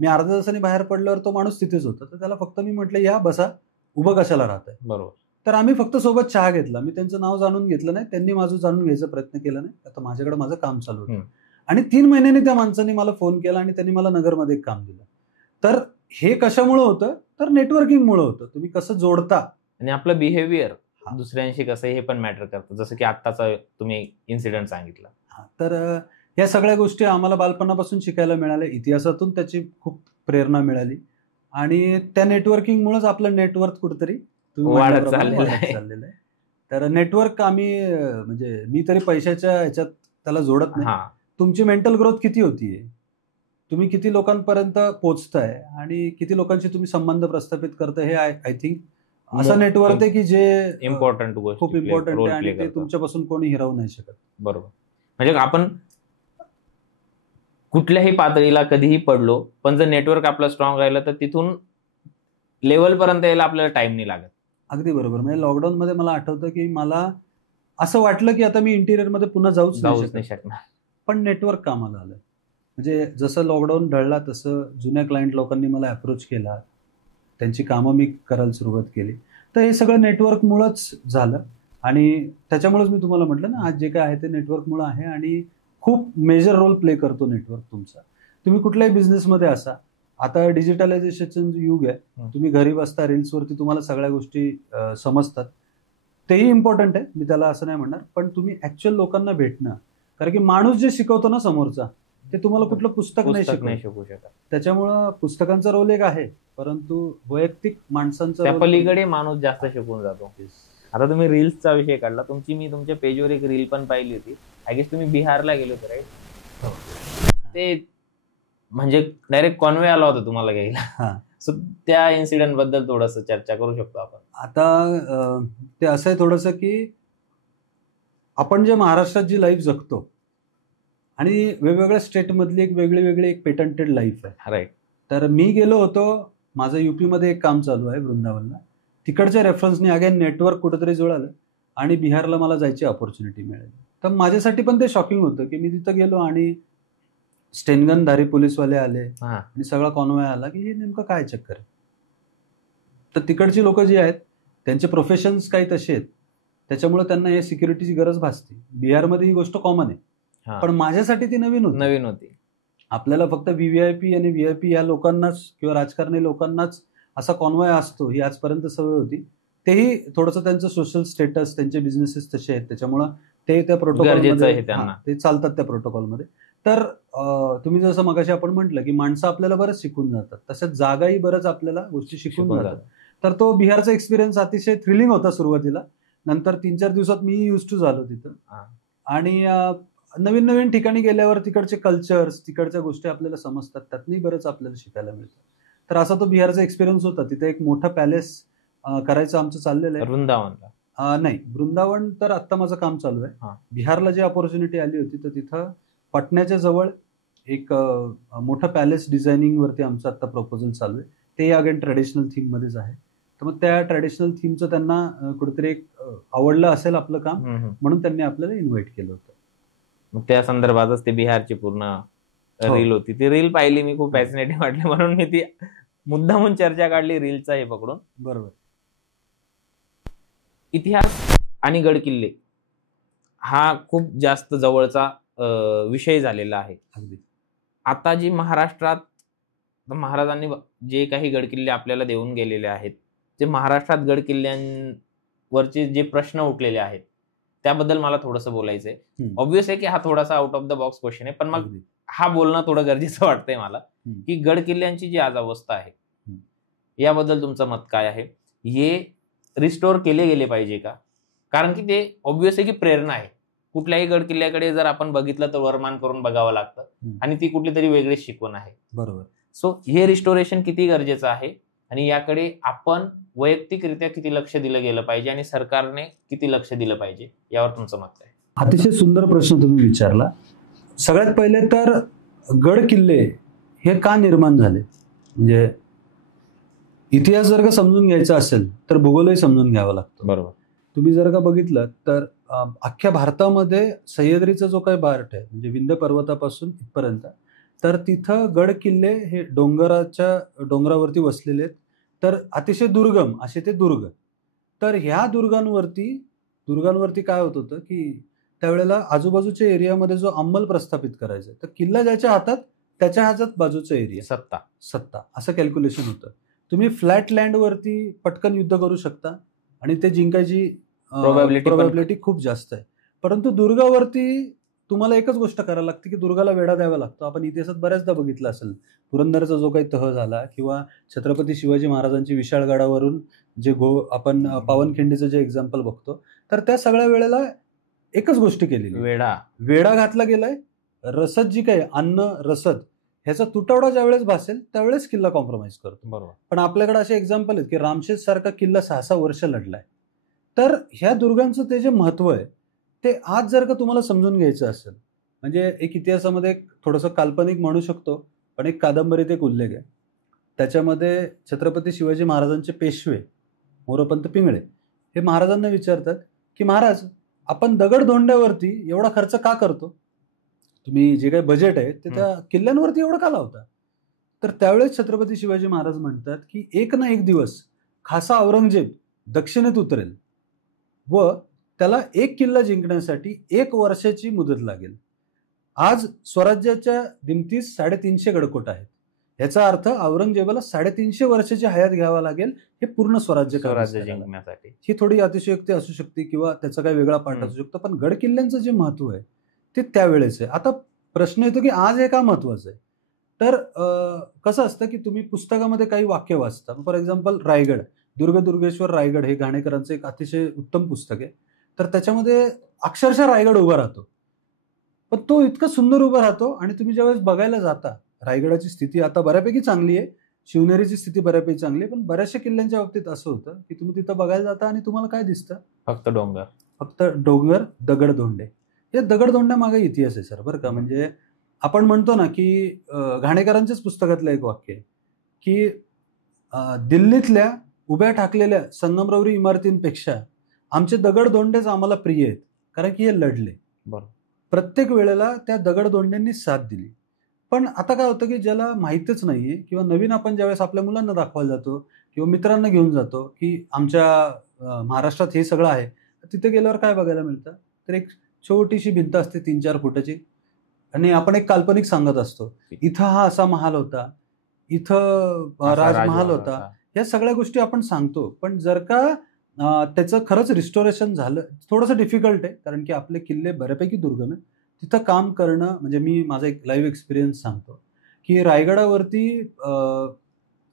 मी अर्ध्या तासाने बाहेर पडल्यावर तो माणूस तिथेच होता. तर त्याला फक्त मी म्हटलं या बसा, उभं कशाला राहतंय. बरोबर. तर आम्ही फक्त सोबत चहा घेतला. मी त्यांचं नाव जाणून घेतलं नाही, त्यांनी माझं जाणून घ्यायचा प्रयत्न केला नाही. आता माझ्याकडे माझं काम चालू होतं आणि 3 महिन्यांनी त्या माणसाने मला फोन केला आणि त्यांनी मला नगरमध्ये एक काम दिलं. तर हे कशामुळे होतं, तर नेटवर्किंगमुळे होतं. तुम्ही कसं जोडता आणि आपलं बिहेवियर दुसऱ्यांशी कसं हे पण मॅटर करतं. जसं की आत्ताचा तुम्ही इन्सिडेंट सांगितला. तर या सगळ्या गोष्टी आम्हाला बालपणापासून शिकायला मिळाल्या. इतिहासातून त्याची खूप प्रेरणा मिळाली आणि त्या नेटवर्किंगमुळेच आपलं नेटवर्क कुठेतरी वाढत चाललेलं आहे. तर नेटवर्क आम्ही म्हणजे मी तरी पैशाच्या ह्याच्यात त्याला जोडत नाही. तुमची मेंटल ग्रोथ किती होतीये, तुम्ही किती लोकांपर्यंत पोहोचताय आणि किती लोकांशी तुम्ही संबंध प्रस्थापित करताय, हे आय थिंक असं नेटवर्क आहे की जे इम्पॉर्टंट गोष्ट, खूप इम्पॉर्टंट आहे आणि ते तुमच्यापासून कोणी हिरावू नाही शकत. बरोबर. म्हणजे आपण कुठल्याही पातळीला कधीही पडलो, पण जर नेटवर्क आपलं स्ट्रॉंग राहिलं तर तिथून लेवल पर्यंत यायला आपल्याला टाइम नाही लागत. अगदी बरोबर. म्हणजे लॉकडाऊन मध्ये मला आठवतं की मला असं वाटलं की आता मी इंटिरियर मध्ये पुन्हा जाऊच नाही शकणार, पण नेटवर्क कामाला आलं. म्हणजे जसं लॉकडाऊन ढळला तसं जुन्या क्लायंट लोकांनी मला अप्रोच केला, त्यांची कामं मी करायला सुरुवात केली. तर हे सगळं नेटवर्कमुळंच झालं आणि त्याच्यामुळेच मी तुम्हाला म्हटलं ना, आज जे काय आहे ते नेटवर्कमुळे आहे आणि खूप मेजर रोल प्ले करतो नेटवर्क तुमचा. तुम्ही कुठल्याही बिझनेसमध्ये असा, आता डिजिटलायझेशनचं युग आहे, तुम्ही घरी बसता, रील्सवरती तुम्हाला सगळ्या गोष्टी समजतात, तेही इम्पॉर्टंट आहे, मी त्याला असं नाही म्हणणार, पण तुम्ही ऍक्च्युअल लोकांना भेटणं, कारण की माणूस जे शिकवतो ना समोरचा, ते तुम्हाला कुठलं पुस्तक नाही शिकवू शकत. त्याच्यामुळं पुस्तकांचा रोल एक आहे, परंतु वैयक्तिक माणसांचा त्या पलीकडे माणूस जास्त शिकून जातो. आता तुम्ही रील्सचा विषय काढला, मी तुमच्या पेजवर एक रील पण पाहिली होती. आय गेस तुम्ही बिहारला गेलो होते, राईट? ते म्हणजे डायरेक्ट कॉन्वे आला होता तुम्हाला घ्यायला. सो त्या इन्सिडेंट बद्दल थोडस चर्चा करू शकतो आपण. आता ते असं आहे थोडंसं की आपण जे महाराष्ट्रात जी लाईफ जगतो आणि वेगवेगळ्या स्टेटमधली एक वेगळी एक पेटंटेड लाईफ आहे, राईट. तर मी गेलो होतो, माझं युपी मध्ये एक काम चालू आहे वृंदावनला, तिकडच्या रेफरन्सने अगेन नेटवर्क कुठेतरी जुळालं आणि बिहारला मला जायची ऑपॉर्च्युनिटी मिळाली. तर माझ्यासाठी पण ते शॉकिंग होतं की मी तिथं गेलो आणि स्टेनगनधारी पोलीसवाले आले आणि सगळा कॉन्वॉय आला की हे नेमकं काय चक्कर आहे. तर तिकडची लोक जी आहेत त्यांचे प्रोफेशन्स काही तसे आहेत, त्याच्यामुळे त्यांना हे सिक्युरिटीची गरज भासते. बिहारमध्ये ही गोष्ट कॉमन आहे, पण माझ्यासाठी ती नवीन होती. आपल्याला फक्त व्हीव्हीआयपी आणि व्हीआयपी या लोकांनाच किंवा राजकारणी लोकांनाच असा कॉन्वॉय असतो ही आजपर्यंत सवय होती. तेही थोडंसं त्यांचं सोशल स्टेटस, त्यांचे बिझनेसेस तसे आहेत, त्याच्यामुळे ते त्या प्रोटोकॉलमध्ये ते चालतात त्या प्रोटोकॉलमध्ये. तर तुम्ही जसं मगाशी आपण म्हटलं की माणसं आपल्याला बरंच शिकून जातात, तसंच जागाही बरंच आपल्याला गोष्टी शिकून जातात. तर तो बिहारचा एक्सपिरियन्स अतिशय थ्रिलिंग होता सुरुवातीला. नंतर 3-4 दिवसात मी युज टू झालो तिथं आणि नवीन ठिकाणी गेल्यावर तिकडचे कल्चर्स, तिकडच्या गोष्टी आपल्याला समजतात, त्यातनी बरंच आपल्याला शिकायला मिळतं. तर असा तो बिहारचा एक्सपिरियन्स होता. तिथे एक मोठं पॅलेस करायचं आमचं चाललेलं आहे. वृंदावनला नाही, वृंदावन तर आत्ता माझं काम चालू आहे. बिहारला जी ऑपॉर्च्युनिटी आली होती तर तिथं पटण्याच्या जवळ एक मोठं पॅलेस डिझायनिंग वरती आमचं आता प्रपोजल चालू आहे. ते अगेन ट्रेडिशनल थीम मध्येच आहे. तर मग त्या ट्रेडिशनल थीमचं त्यांना कुठेतरी एक आवडलं असेल आपलं काम, म्हणून त्यांनी आपल्याला इन्व्हाइट केलं होतं. मग त्या संदर्भातच ते बिहारची पूर्ण रील होती. ती रील पाहिली मी, खूप फॅसिनेटिंग वाटली, म्हणून मी ती मुद्दामून चर्चा काढली रीलचा हे पकडून. बरोबर. इतिहास आणि गड किल्ले हा खूप जास्त जवळचा विषय झालेला आहे. आता जी महाराष्ट्रात महाराजांनी जे काही गडकिल्ले आपल्याला देऊन गेलेले आहेत, जे महाराष्ट्रात गडकिल्ल्यांवरचे जे प्रश्न उठलेले आहेत त्याबद्दल मला थोडंसं बोलायचंय. ऑब्व्हियस आहे की हा थोडासा out of the box question आहे, पण मग हा बोलणं थोडं गरजेचं वाटतंय मला की गडकिल्ल्यांची जी आज अवस्था आहे याबद्दल तुमचं मत काय आहे? हे रिस्टोर केले गेले पाहिजे का? कारण की ते ऑब्व्हियस आहे की प्रेरणा आहे. कुठल्याही गड किल्ल्याकडे जर आपण बघितलं तर वरमान करून बघावं लागतं आणि ती कुठली तरी वेगळी शिकवण आहे. बरोबर. सो हे रिस्टोरेशन किती गरजेचं आहे आणि याकडे आपण वैयक्तिकरित्या किती लक्ष दिलं गेलं पाहिजे आणि सरकारने किती लक्ष दिलं पाहिजे, यावर तुमचं मत काय? अतिशय सुंदर प्रश्न तुम्ही विचारला. सगळ्यात पहिले तर गड किल्ले हे का निर्माण झाले, म्हणजे इतिहास जर का समजून घ्यायचा असेल तर भूगोलही समजून घ्यावा लागतो. बरोबर. तुम्ही जर का बघितलं तर अख्ख्या भारतामध्ये सह्याद्रीचा जो काही पार्ट आहे, म्हणजे विंध्य पर्वतापासून इथपर्यंत, तर तिथं गड किल्ले हे डोंगरावरती वसलेले आहेत. तर अतिशय दुर्गम असे ते दुर्ग. तर ह्या दुर्गांवरती काय होत होतं की त्यावेळेला आजूबाजूच्या एरियामध्ये जो अंमल प्रस्थापित करायचा, तर किल्ला ज्याच्या हातात त्याच्या हातात बाजूचा एरिया, सत्ता असं कॅल्क्युलेशन होतं. तुम्ही फ्लॅट लँडवरती पटकन युद्ध करू शकता आणि ते जिंकायची प्रोबॅबिलिटी खूप जास्त आहे. परंतु दुर्गावरती तुम्हाला एकच गोष्ट करायला लागते की दुर्गाला वेढा द्यावा लागतो. आपण इतिहासात बऱ्याचदा बघितलं असेल, पुरंदरचा जो काही तह झाला किंवा छत्रपती शिवाजी महाराजांची विशाळगडावरून जे आपण पावनखिंडीचं जे एक्झाम्पल बघतो, तर त्या सगळ्या वेळेला एकच गोष्ट केलेली आहे. वेढा घातला गेलाय. रसद जी काही अन्न रसद ह्याचा तुटवडा ज्यावेळेस भासेल त्यावेळेस किल्ला कॉम्प्रोमाइज करतो. बरोबर. पण आपल्याकडे असे एक्झाम्पल आहेत की रामशेज सारखा किल्ला 6-6 वर्ष लढलाय. तर ह्या दुर्गांचं ते जे महत्व आहे ते आज जर का तुम्हाला समजून घ्यायचं असेल, म्हणजे एक इतिहासामध्ये एक थोडंसं काल्पनिक म्हणू शकतो, पण एक कादंबरीत एक उल्लेख आहे. त्याच्यामध्ये छत्रपती शिवाजी महाराजांचे पेशवे मोरोपंत पिंगळे हे महाराजांना विचारतात की महाराज, आपण दगडधोंड्यावरती एवढा खर्च का करतो? तुम्ही जे काही बजेट आहे ते त्या किल्ल्यांवरती एवढं का लावता? तर त्यावेळेस छत्रपती शिवाजी महाराज म्हणतात की एक ना एक दिवस खासा औरंगजेब दक्षिणेत उतरेल व त्याला एक किल्ला जिंकण्यासाठी 1 वर्षाची मुदत लागेल. आज स्वराज्याच्या दिमतीस 350 गडकोट आहेत. याचा अर्थ औरंगजेबाला 350 वर्षाची हयात घ्यावा लागेल हे पूर्ण स्वराज्य जिंकण्यासाठी. ही थोडी अतिशयोक्ती असू शकते किंवा त्याचा काही वेगळा पाठ असू शकतो, पण गड किल्ल्यांचं जे महत्व आहे ते त्यावेळेस आहे. आता प्रश्न येतो की आज हे का महत्वाचं आहे? तर कसं असतं की तुम्ही पुस्तकामध्ये काही वाक्य वाचता. फॉर एक्झाम्पल रायगड, दुर्गेश्वर रायगड हे घाणेकरांचं एक अतिशय उत्तम पुस्तक आहे. तर त्याच्यामध्ये अक्षरशः रायगड उभा राहतो, पण तो इतका सुंदर उभा राहतो आणि तुम्ही ज्यावेळेस बघायला जाता, रायगडाची स्थिती आता बऱ्यापैकी चांगली आहे, शिवनेरीची स्थिती बऱ्यापैकी चांगली आहे, पण बऱ्याचशा किल्ल्यांच्या बाबतीत असं होतं की तुम्ही तिथं बघायला जाता आणि तुम्हाला काय दिसतं? फक्त डोंगर, दगडधोंडे. हे दगडधोंड्यामागे इतिहास आहे सर, बरं का. म्हणजे आपण म्हणतो ना की घाणेकरांच्याच पुस्तकातलं एक वाक्य आहे की दिल्लीतल्या उभ्या ठाकलेल्या संगमरवरी इमारतींपेक्षा आमचे दगडधोंडेच आम्हाला प्रिय आहेत, कारण की हे लढले. बरोबर. प्रत्येक वेळेला त्या दगडधोंड्यांनी साथ दिली. पण आता काय होतं की ज्याला माहीतच नाहीये किंवा नवीन आपण ज्यावेळेस आपल्या मुलांना दाखवायला जातो किंवा मित्रांना घेऊन जातो की आमच्या महाराष्ट्रात हे सगळं आहे, तिथे गेल्यावर काय बघायला मिळतं? तर एक छोटीशी भिंत असते 3-4 फुटाची आणि आपण एक काल्पनिक सांगत असतो, इथं हा असा महाल होता, इथं राजमहाल होता. या सगळ्या गोष्टी आपण सांगतो, पण जर का त्याचं खरंच रिस्टोरेशन झालं, थोडंसं डिफिकल्ट आहे, कारण की आपले किल्ले बऱ्यापैकी दुर्गम आहे. तिथं काम करणं म्हणजे मी माझा एक लाईव्ह एक्सपिरियन्स सांगतो की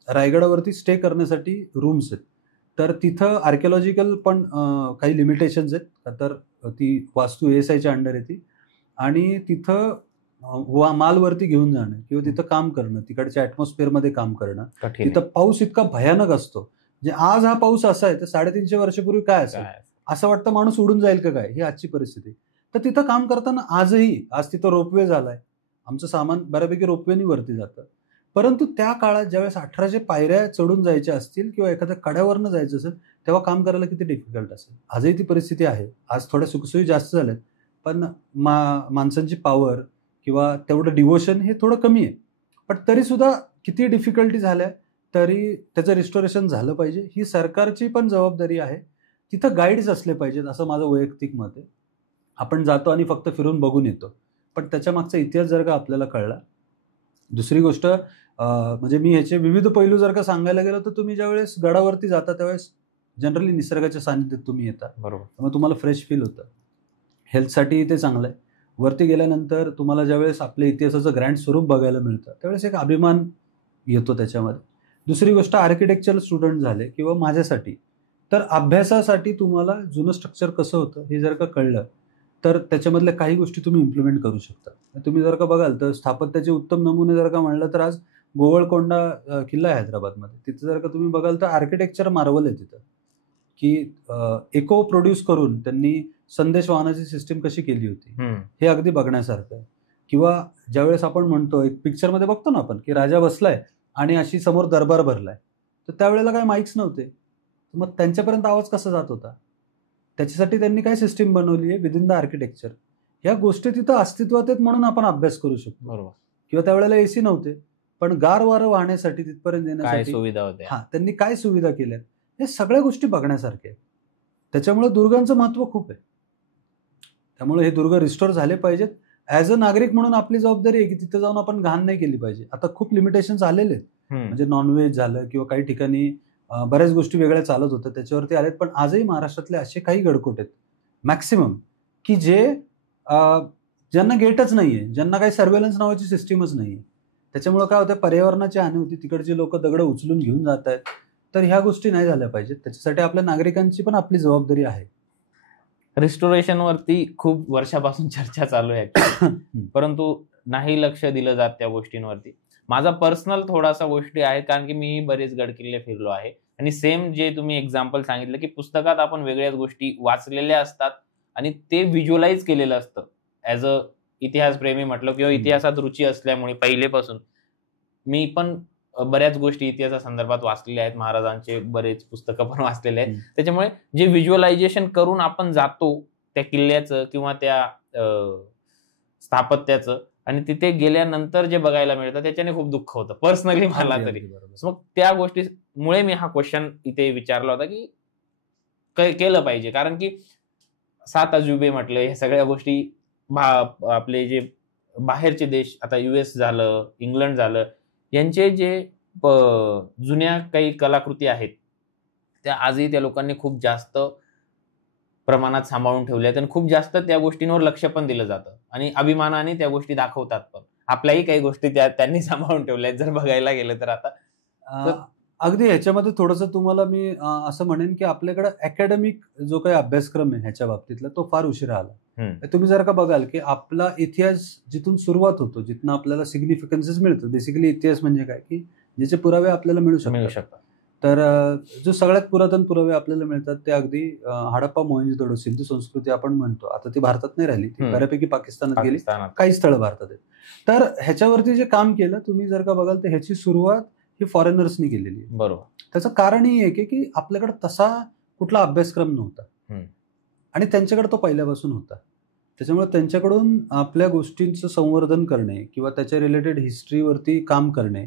रायगडावरती स्टे करण्यासाठी रूम्स आहेत. तर तिथं आर्किओलॉजिकल पण काही लिमिटेशन्स आहेत, तर ती वास्तू ASIच्या अंडर येते आणि तिथं मालवरती घेऊन जाणं किंवा तिथं काम करणं, तिकडच्या ॲटमॉस्फिअरमध्ये काम करणं, तिथं पाऊस इतका भयानक असतो. म्हणजे आज हा पाऊस असा आहे तर 350 वर्षापूर्वी काय असेल, असं वाटतं माणूस उडून जाईल का काय, ही आजची परिस्थिती. तर तिथं काम करताना आज तिथं रोपवे झालाय, आमचं सामान बऱ्यापैकी रोपवेनी वरती जातं. परंतु त्या काळात ज्यावेळेस 1800 पायऱ्या चढून जायच्या असतील किंवा एखाद्या कड्यावरनं जायचं असेल तेव्हा काम करायला किती डिफिकल्ट असेल. आजही ती परिस्थिती आहे. आज थोड्या सुखसोयी जास्त झाल्यात, पण माणसांची पॉवर किंवा तेवढं डिव्होशन हे थोडं कमी आहे. पण तरी सुद्धा किती डिफिकल्टी झाल्या तरी त्याचं रिस्टोरेशन झालं पाहिजे. ही सरकारची पण जबाबदारी आहे. तिथं गाईड्स असले पाहिजेत, असं माझं वैयक्तिक मत आहे. आपण जातो आणि फक्त फिरून बघून येतो, पण त्याच्या मागचा इतिहास जर का आपल्याला कळला. दुसरी गोष्ट म्हणजे मी ह्याचे विविध पैलू जर का सांगायला गेलो तर तुम्ही ज्यावेळेस गडावरती जाता त्यावेळेस जनरली निसर्गाच्या सानिध्यात तुम्ही येता, बरोबर, त्यामुळे तुम्हाला फ्रेश फील होतं. हेल्थसाठी ते चांगलं आहे. वरती गेल्यानंतर तुम्हाला ज्यावेळेस आपल्या इतिहासाचं ग्रँड स्वरूप बघायला मिळतं त्यावेळेस एक अभिमान येतो त्याच्यामध्ये. दुसरी गोष्ट, आर्किटेक्चरल स्टुडंट झाले किंवा माझ्यासाठी, तर अभ्यासासाठी तुम्हाला जुनं स्ट्रक्चर कसं होतं हे जर का कळलं तर त्याच्यामधल्या काही गोष्टी तुम्ही इम्प्लिमेंट करू शकता. तुम्ही जर का बघाल तर स्थापत्याचे उत्तम नमुने जर का म्हणलं तर आज गोवळकोंडा किल्ला आहे हैदराबादमध्ये, तिथं जर का तुम्ही बघाल तर आर्किटेक्चर मार्वल आहे तिथं, की इको प्रोड्यूस करून त्यांनी संदेश वाहनाची सिस्टीम कशी केली होती हे अगदी बघण्यासारखं आहे. किंवा ज्यावेळेस आपण म्हणतो एक पिक्चरमध्ये बघतो ना आपण की राजा बसलाय आणि अशी समोर दरबार भरलाय, तर त्यावेळेला काय माईक्स नव्हते, मग त्यांच्यापर्यंत आवाज कसा जात होता? त्याच्यासाठी त्यांनी काय सिस्टीम बनवली आहे विदिन द आर्किटेक्चर. ह्या गोष्टी तिथं अस्तित्वात आहेत म्हणून आपण अभ्यास करू शकतो. बरोबर. किंवा त्यावेळेला AC नव्हते, पण गार वारं वाहण्यासाठी तिथपर्यंत येण्यासाठी सुविधा होत्या, त्यांनी काय सुविधा केल्या, हे सगळ्या गोष्टी बघण्यासारख्या आहेत. त्याच्यामुळे दुर्गांचं महत्व खूप आहे. त्यामुळे हे दुर्ग रिस्टोर झाले पाहिजेत. ॲज अ नागरिक म्हणून आपली जबाबदारी आहे की तिथे जाऊन आपण घाण नाही केली पाहिजे. आता खूप लिमिटेशन्स आलेले आहेत, म्हणजे नॉनव्हेज झालं किंवा काही ठिकाणी बऱ्याच गोष्टी वेगळ्या चालत होत्या त्याच्यावरती आलेत. पण आजही महाराष्ट्रातले असे काही गडकोट आहेत मॅक्सिमम की जे ज्यांना गेटच नाहीये, ज्यांना काही सर्वेलन्स नावाची सिस्टीमच नाहीये. त्याच्यामुळे काय होतं, पर्यावरणाची हानी होती, तिकडची लोक दगड उचलून घेऊन जात आहेत. तर ह्या गोष्टी नाही झाल्या पाहिजेत. त्याच्यासाठी आपल्या नागरिकांची पण आपली जबाबदारी आहे. रिस्टोरेशन वरती खूप वर्षापासून चर्चा चालू आहे actually. परंतु नाही लक्ष दिलं जात त्या गोष्टींवरती. माझा पर्सनल थोडासा गोष्टी आहे, कारण की मी बरेच गडकिल्ले फिरलो आहे आणि सेम जे तुम्ही एक्झाम्पल सांगितलं की पुस्तकात आपण वेगळ्याच गोष्टी वाचलेल्या असतात आणि ते व्हिज्युअलाइज केलेलं असतं. ऍज अ इतिहासप्रेमी म्हटलं किंवा इतिहासात रुची असल्यामुळे पहिलेपासून मी पण बऱ्याच गोष्टी इतिहासासंदर्भात वाचलेल्या आहेत. महाराजांचे बरेच पुस्तकं पण वाचलेले आहेत. त्याच्यामुळे जे व्हिज्युअलायझेशन करून आपण जातो त्या किल्ल्याचं किंवा त्या स्थापत्याचं आणि तिथे गेल्यानंतर जे बघायला मिळतं त्याच्याने खूप दुःख होतं पर्सनली मला तरी. मग त्या गोष्टीमुळे मी हा क्वेश्चन इथे विचारला होता की केलं पाहिजे, कारण की 7 अजुबे म्हटलं, ह्या सगळ्या गोष्टी आपले जे बाहेरचे देश, आता US झालं, इंग्लंड झालं, यांचे जे जुन्या काही कलाकृती आहेत त्या आजही त्या लोकांनी खूप जास्त प्रमाणात सांभाळून ठेवल्या आहेत आणि खूप जास्त त्या गोष्टींवर लक्ष पण दिलं जातं आणि अभिमानाने त्या गोष्टी दाखवतात पण. आपल्याही काही गोष्टी त्यांनी सांभाळून ठेवल्या आहेत जर बघायला गेलं तर. आता अगदी ह्याच्यामध्ये थोडंसं तुम्हाला मी असं म्हणेन की आपल्याकडे अकॅडमिक जो काही अभ्यासक्रम आहे ह्याच्या बाबतीतला तो फार उशिरा आला. तुम्ही जर का बघाल की आपला इतिहास जिथून सुरुवात होतो, जिथून आपल्याला सिग्निफिकन्सेस मिळतं, बेसिकली इतिहास म्हणजे काय की ज्याचे पुरावे आपल्याला मिळू शकतात. तर जो सगळ्यात पुरातन पुरावे आपल्याला मिळतात ते अगदी हडप्पा मोहेंजोदडो सिंधू संस्कृती आपण म्हणतो. आता ती भारतात नाही राहिली, ती बऱ्यापैकी पाकिस्तानात गेली, काही स्थळं भारतात आहेत. तर ह्याच्यावरती जे काम केलं तुम्ही जर का बघाल तर ह्याची सुरुवात ही फॉरेनर्सनी केलेली आहे. बरोबर. त्याचं कारण ही आहे की आपल्याकडे तसा कुठला अभ्यासक्रम नव्हता आणि त्यांच्याकडे तो पहिल्यापासून होता. त्याच्यामुळे त्यांच्याकडून आपल्या गोष्टींचं संवर्धन करणे किंवा त्याच्या रिलेटेड हिस्ट्रीवरती काम करणे,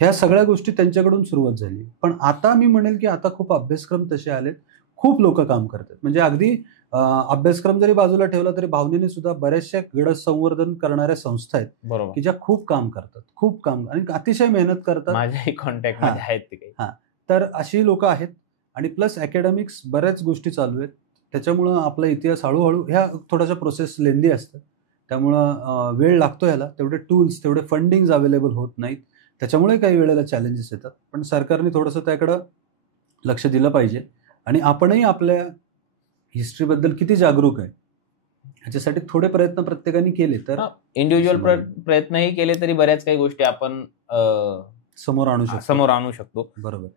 ह्या सगळ्या गोष्टी त्यांच्याकडून सुरुवात झाली. पण आता मी म्हणेल की आता खूप अभ्यासक्रम तसे आलेत, खूप लोक काम करतात. म्हणजे अगदी अभ्यासक्रम जरी बाजूला ठेवला तरी भावनेने सुद्धा बऱ्याचशा गड संवर्धन करणाऱ्या संस्था आहेत बरोबर की ज्या खूप काम करतात, खूप काम आणि अतिशय मेहनत करतात. माझ्याही कॉन्टॅक्ट मध्ये आहेत ते काही. तर अशी लोक आहेत आणि प्लस अकॅडमिक्स बऱ्याच गोष्टी चालू आहेत. त्याच्यामुळं आपला इतिहास हळूहळू ह्या थोड्याशा प्रोसेस लेंदी असतात, त्यामुळं वेळ लागतो याला. तेवढे टूल्स, तेवढे फंडिंग अवेलेबल होत नाहीत, त्याच्यामुळे काही वेळेला चॅलेंजेस येतात. पण सरकारने थोडंसं त्याकडं लक्ष दिलं पाहिजे आणि आपणही आपल्या हिस्ट्रीबद्दल किती जागरूक आहे ह्याच्यासाठी थोडे प्रयत्न प्रत्येकाने केले तर इंडिव्हिज्युअल प्रयत्नही केले तरी बऱ्याच काही गोष्टी आपण समोर आणू शकतो. बरोबर.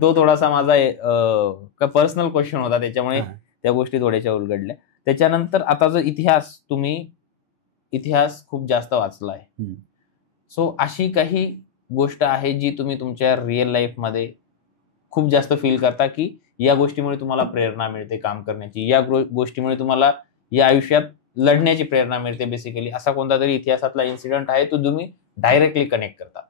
तो थोडासा माझा पर्सनल क्वेश्चन होता, त्याच्यामुळे त्या गोष्टी थोड्याशा उलगडल्या. त्याच्यानंतर आता जर तुम्ही इतिहास खूप जास्त वाचला आहे, सो अशी काही गोष्ट आहे जी तुम्ही तुमच्या रिअल लाईफमध्ये खूप जास्त फील करता की या गोष्टीमुळे तुम्हाला प्रेरणा मिळते काम करण्याची, या गोष्टीमुळे तुम्हाला या आयुष्यात लढण्याची प्रेरणा मिळते बेसिकली, असा कोणता तरी इतिहासातला इन्सिडेंट आहे तो तुम्ही डायरेक्टली कनेक्ट करता?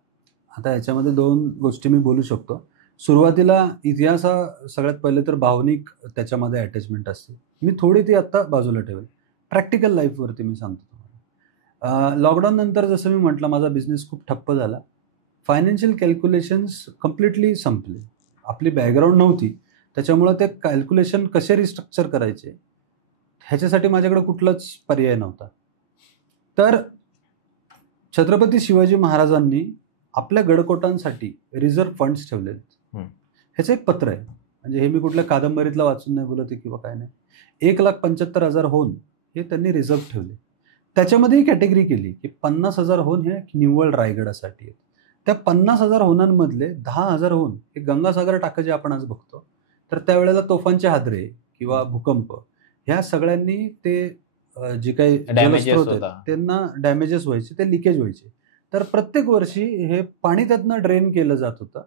आता याच्यामध्ये 2 गोष्टी मी बोलू शकतो. सुरुवातीला इतिहास हा सगळ्यात पहिले तर भावनिक त्याच्यामध्ये अटॅचमेंट असते. मी थोडी ती आता बाजूला ठेवेल. प्रॅक्टिकल लाईफवरती मी सांगतो तुम्हाला. लॉकडाऊन नंतर जसं मी म्हटलं माझा बिझनेस खूप ठप्प झाला. फायनान्शियल कॅल्क्युलेशन्स कम्प्लिटली संपले. आपली बॅकग्राऊंड नव्हती, त्याच्यामुळं ते कॅल्क्युलेशन कसे रिस्ट्रक्चर करायचे ह्याच्यासाठी माझ्याकडे कुठलाच पर्याय नव्हता. तर छत्रपती शिवाजी महाराजांनी आपल्या गडकोटांसाठी रिझर्व्ह फंड्स ठेवले. ह्याचं एक पत्र आहे, म्हणजे हे मी कुठल्या कादंबरीतला वाचून नाही बोलत किंवा काय नाही. 1,75,000 होन हे त्यांनी रिझर्व्ह ठेवले. त्याच्यामध्ये कॅटेगरी केली की 50,000 होन हे निव्वळ रायगडासाठी आहेत. त्या 50,000 होनांमधले 10,000 होन हे गंगासागर टाका जे आपण आज बघतो, तर त्यावेळेला तोफांचे हादरे किंवा भूकंप ह्या सगळ्यांनी ते जे काही जलस्रोत आहेत त्यांना डॅमेजेस व्हायचे, ते लिकेज व्हायचे. तर प्रत्येक वर्षी हे पाणी त्यातनं ड्रेन केलं जात होतं.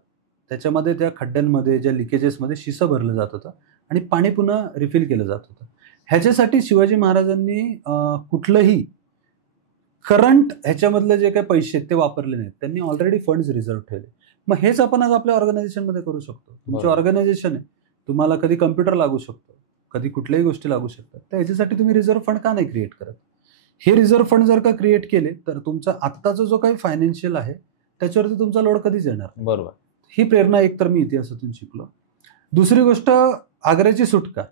त्याच्यामध्ये त्या खड्ड्यांमध्ये ज्या लिकेजेसमध्ये शिसं भरलं जात होतं आणि पाणी पुन्हा रिफिल केलं जात होतं. ह्याच्यासाठी शिवाजी महाराजांनी कुठलंही करंट ह्याच्यामधले जे काही पैसे आहेत ते वापरले नाहीत. त्यांनी ऑलरेडी फंड्स रिझर्व्ह ठेवले. मग हेच आपण आज आपल्या ऑर्गनायझेशनमध्ये करू शकतो. तुमची ऑर्गनायझेशन आहे, तुम्हाला कधी कम्प्युटर लागू शकतो, कधी कुठल्याही गोष्टी लागू शकतात, तर ह्याच्यासाठी तुम्ही रिझर्व्ह फंड का नाही क्रिएट करत? हे रिझर्व्ह फंड जर का क्रिएट केले तर तुमचा आत्ताचा जो काही फायनान्शियल आहे त्याच्यावरती तुमचा लोड कधीच येणार. बरोबर. ही प्रेरणा एक तर मी इतिहासातून शिकलो. दुसरी गोष्ट, आग्र्याची सुटका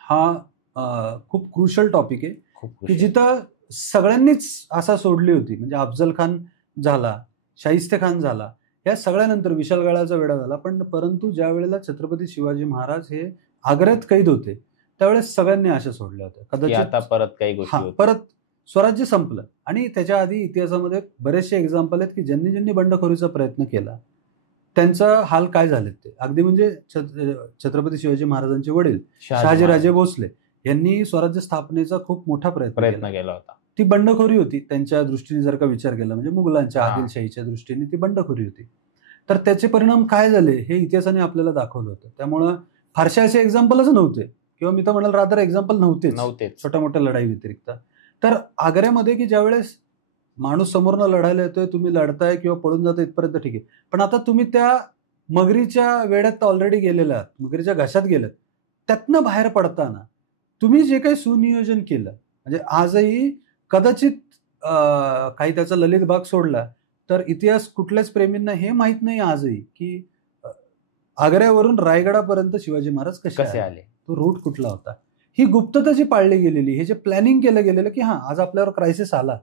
हा खूप क्रुशल टॉपिक आहे की जिथं सगळ्यांनीच असा सोडली होती. म्हणजे अफजल खान झाला, शाहिस्ते खान झाला, या सगळ्यानंतर विशालगडाचा वेढा झाला. परंतु ज्या वेळेला छत्रपती शिवाजी महाराज हे आग्र्यात कैद होते त्यावेळेस सगळ्यांनी आशा सोडल्या होत्या. की कदाचित आता परत काही गोष्टी होतील. परत स्वराज्य संपलं. आणि त्याच्या आधी इतिहासामध्ये बरेचसे एक्झाम्पल आहेत की ज्यांनी बंडखोरीचा प्रयत्न केला त्यांचा हाल काय झालेत ते. अगदी म्हणजे छत्रपती शिवाजी महाराजांचे वडील शहाजीराजे भोसले यांनी स्वराज्य स्थापनेचा खूप मोठा प्रयत्न केला होता. ती बंडखोरी होती त्यांच्या दृष्टीने जर का विचार केला, म्हणजे मुघलांच्या आदिलशाहीच्या दृष्टीने ती बंडखोरी होती. तर त्याचे परिणाम काय झाले हे इतिहासाने आपल्याला दाखवलं होतं. त्यामुळं फारसे असे एक्झाम्पलच नव्हते, किंवा मी तर म्हणाल रादर एक्झाम्पल नव्हतेच छोट्या मोठ्या लढाई व्यतिरिक्त. तर आग्र्यामध्ये की ज्यावेळेस माणूस समोरनं लढायला येतोय, तुम्ही लढताय किंवा पळून जाता इथपर्यंत ठीक आहे, पण आता तुम्ही त्या मगरीच्या वेड्यात ऑलरेडी गेलेला आहात, मगरीच्या घशात गेलात. त्यातनं बाहेर पडताना तुम्ही जे काही सुनियोजन केलं, म्हणजे आजही कदाचित काही त्याचा ललित भाग सोडला तर इतिहास कुठल्याच प्रेमींना हे माहित नाही आजही की आग्र्यावरून रायगडापर्यंत शिवाजी महाराज कसे आले, तो रूट कुठला होता. ही गुप्तता जी पाळली गेलेली, हे जे प्लॅनिंग केलं गेलेलं की आज आपल्यावर क्रायसिस आला,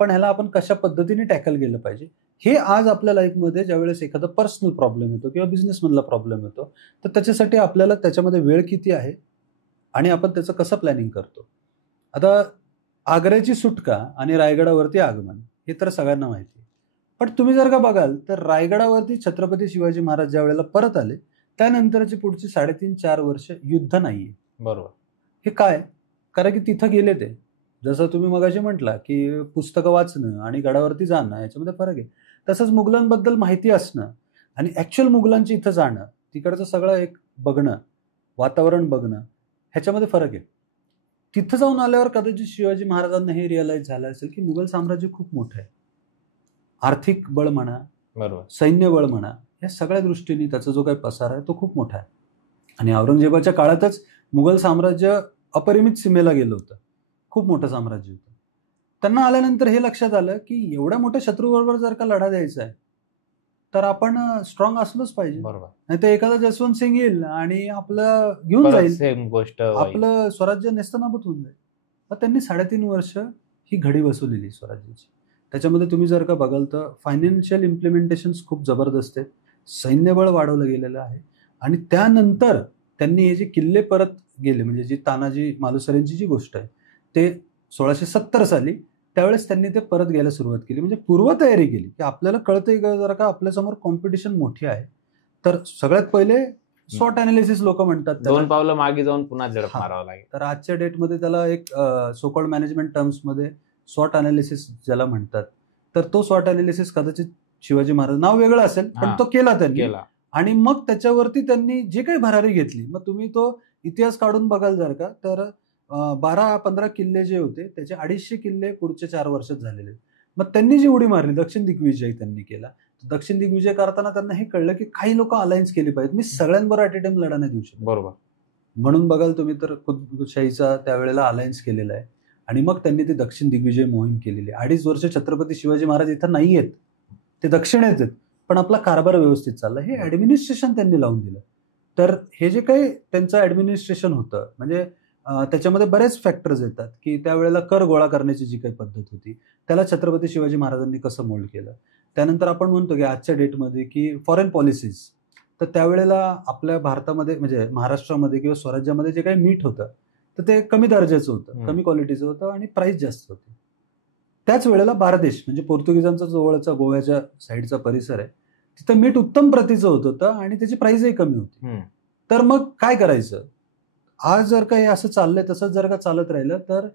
पण ह्याला आपण कशा पद्धतीने टॅकल केलं पाहिजे, हे आज आपल्या लाईफमध्ये ज्यावेळेस एखादा पर्सनल प्रॉब्लेम येतो किंवा बिझनेसमधला प्रॉब्लेम येतो, तर त्याच्यासाठी आपल्याला त्याच्यामध्ये वेळ किती आहे आणि आपण त्याचं कसं प्लॅनिंग करतो. आता आग्र्याची सुटका आणि रायगडावरती आगमन हे तर सगळ्यांना माहिती आहे. पण तुम्ही जर का बघाल तर रायगडावरती छत्रपती शिवाजी महाराज ज्या वेळेला परत आले त्यानंतरची पुढची 3.5-4 वर्ष युद्ध नाहीये. बरोबर. हे काय? कारण की तिथं गेले ते, जसं तुम्ही मगाशी म्हटला की पुस्तकं वाचणं आणि गडावरती जाणं याच्यामध्ये फरक आहे. तसंच मुघलांबद्दल माहिती असणं आणि ऍक्च्युअल मुघलांची इथं जाणं, तिकडचं सगळं एक बघणं, वातावरण बघणं, ह्याच्यामध्ये फरक आहे. तिथं जाऊन आल्यावर कदाचित शिवाजी महाराजांना हे रिअलाइज झालं असेल की मुघल साम्राज्य खूप मोठं आहे. आर्थिक बळ म्हणा, बरोबर, सैन्य बळ म्हणा, या सगळ्या दृष्टीने त्याचा जो काही पसार आहे तो खूप मोठा आहे. आणि औरंगजेबाच्या काळातच मुघल साम्राज्य अपरिमित सीमेला गेलं होतं, खूप मोठं साम्राज्य होतं. त्यांना आल्यानंतर हे लक्षात आलं की एवढ्या मोठ्या शत्रूबरोबर जर का लढा द्यायचा आहे तर आपण स्ट्रॉंग असलोच पाहिजे. बरोबर. नाही तर एखादा जसवंत सिंग येईल आणि आपलं घेऊन जाईल, सेम गोष्ट, आपलं स्वराज्य नेस्तनाबूत होऊन जाईल. मग त्यांनी 3.5 वर्ष ही घडी बसवलेली स्वराज्याची. त्याच्यामध्ये तुम्ही जर का बघाल तर फायनान्शियल इम्प्लिमेंटेशन्स खूप जबरदस्त आहेत, सैन्यबळ वाढवलं गेलेलं आहे. आणि त्यानंतर त्यांनी हे जे किल्ले परत गेले, म्हणजे जी तानाजी मालुसरेंची जी गोष्ट आहे ते 1670 साली त्यावेळेस त्यांनी ते परत घ्यायला सुरुवात केली, म्हणजे पूर्वतयारी केली की आपल्याला कळतंय का जर का आपल्यासमोर कॉम्पिटिशन मोठी आहे. तर सगळ्यात पहिले स्वॉट अनालिसिस लोक म्हणतात, 2 पावलं मागे जाऊन पुन्हा झडप मारावं लागेल. तर आजच्या डेटमध्ये त्याला एक सोकॉल्ड मॅनेजमेंट टर्म्समध्ये स्वॉट अनालिसिस ज्याला म्हणतात, तर तो स्वॉट अनालिसिस कदाचित शिवाजी महाराज, नाव वेगळं असेल पण तो केला त्यांनी. आणि मग त्याच्यावरती त्यांनी जे काही भरारी घेतली, मग तुम्ही तो इतिहास काढून बघाल जर का तर 12-15 किल्ले जे होते त्याचे 250 किल्ले पुढच्या 4 वर्षात झालेले. मग त्यांनी जी उडी मारली, दक्षिण दिग्विजय त्यांनी केला. दक्षिण दिग्विजय करताना त्यांना हे कळलं की काही लोक अलायन्स केली पाहिजेत, मी सगळ्यांबरोबर ऍट ए टाइम लढा नाही देऊ शकत. बरोबर. म्हणून बघाल तुम्ही तर खुदशाहीचा त्यावेळेला अलायन्स केलेला आहे. आणि मग त्यांनी ती दक्षिण दिग्विजय मोहीम केलेली आहे. 2.5 वर्ष छत्रपती शिवाजी महाराज इथं नाही आहेत, ते दक्षिणेत आहेत, पण आपला कारभार व्यवस्थित चालला, हे ऍडमिनिस्ट्रेशन त्यांनी लावून दिलं. तर हे जे काही त्यांचं ऍडमिनिस्ट्रेशन होतं, म्हणजे त्याच्यामध्ये बरेच फॅक्टर्स येतात की त्यावेळेला कर गोळा करण्याची जी काही पद्धत होती त्याला छत्रपती शिवाजी महाराजांनी कसं मोल्ड केलं. त्यानंतर आपण म्हणतो की आजच्या डेटमध्ये की फॉरेन पॉलिसीज, तर त्यावेळेला आपल्या भारतामध्ये म्हणजे महाराष्ट्रामध्ये किंवा स्वराज्यामध्ये जे काही मीठ होतं तर ते कमी दर्जाचं होतं, कमी क्वालिटीचं होतं आणि प्राइस जास्त होती. त्याच वेळेला बारदेश म्हणजे पोर्तुगीजांचा जवळचा गोव्याच्या साईडचा परिसर आहे, तिथं मीठ उत्तम प्रतीचं होत होतं आणि त्याची प्राइसही कमी होती. तर मग काय करायचं, आज जर का हे असं चाललंय तसंच जर का चालत राहिलं तर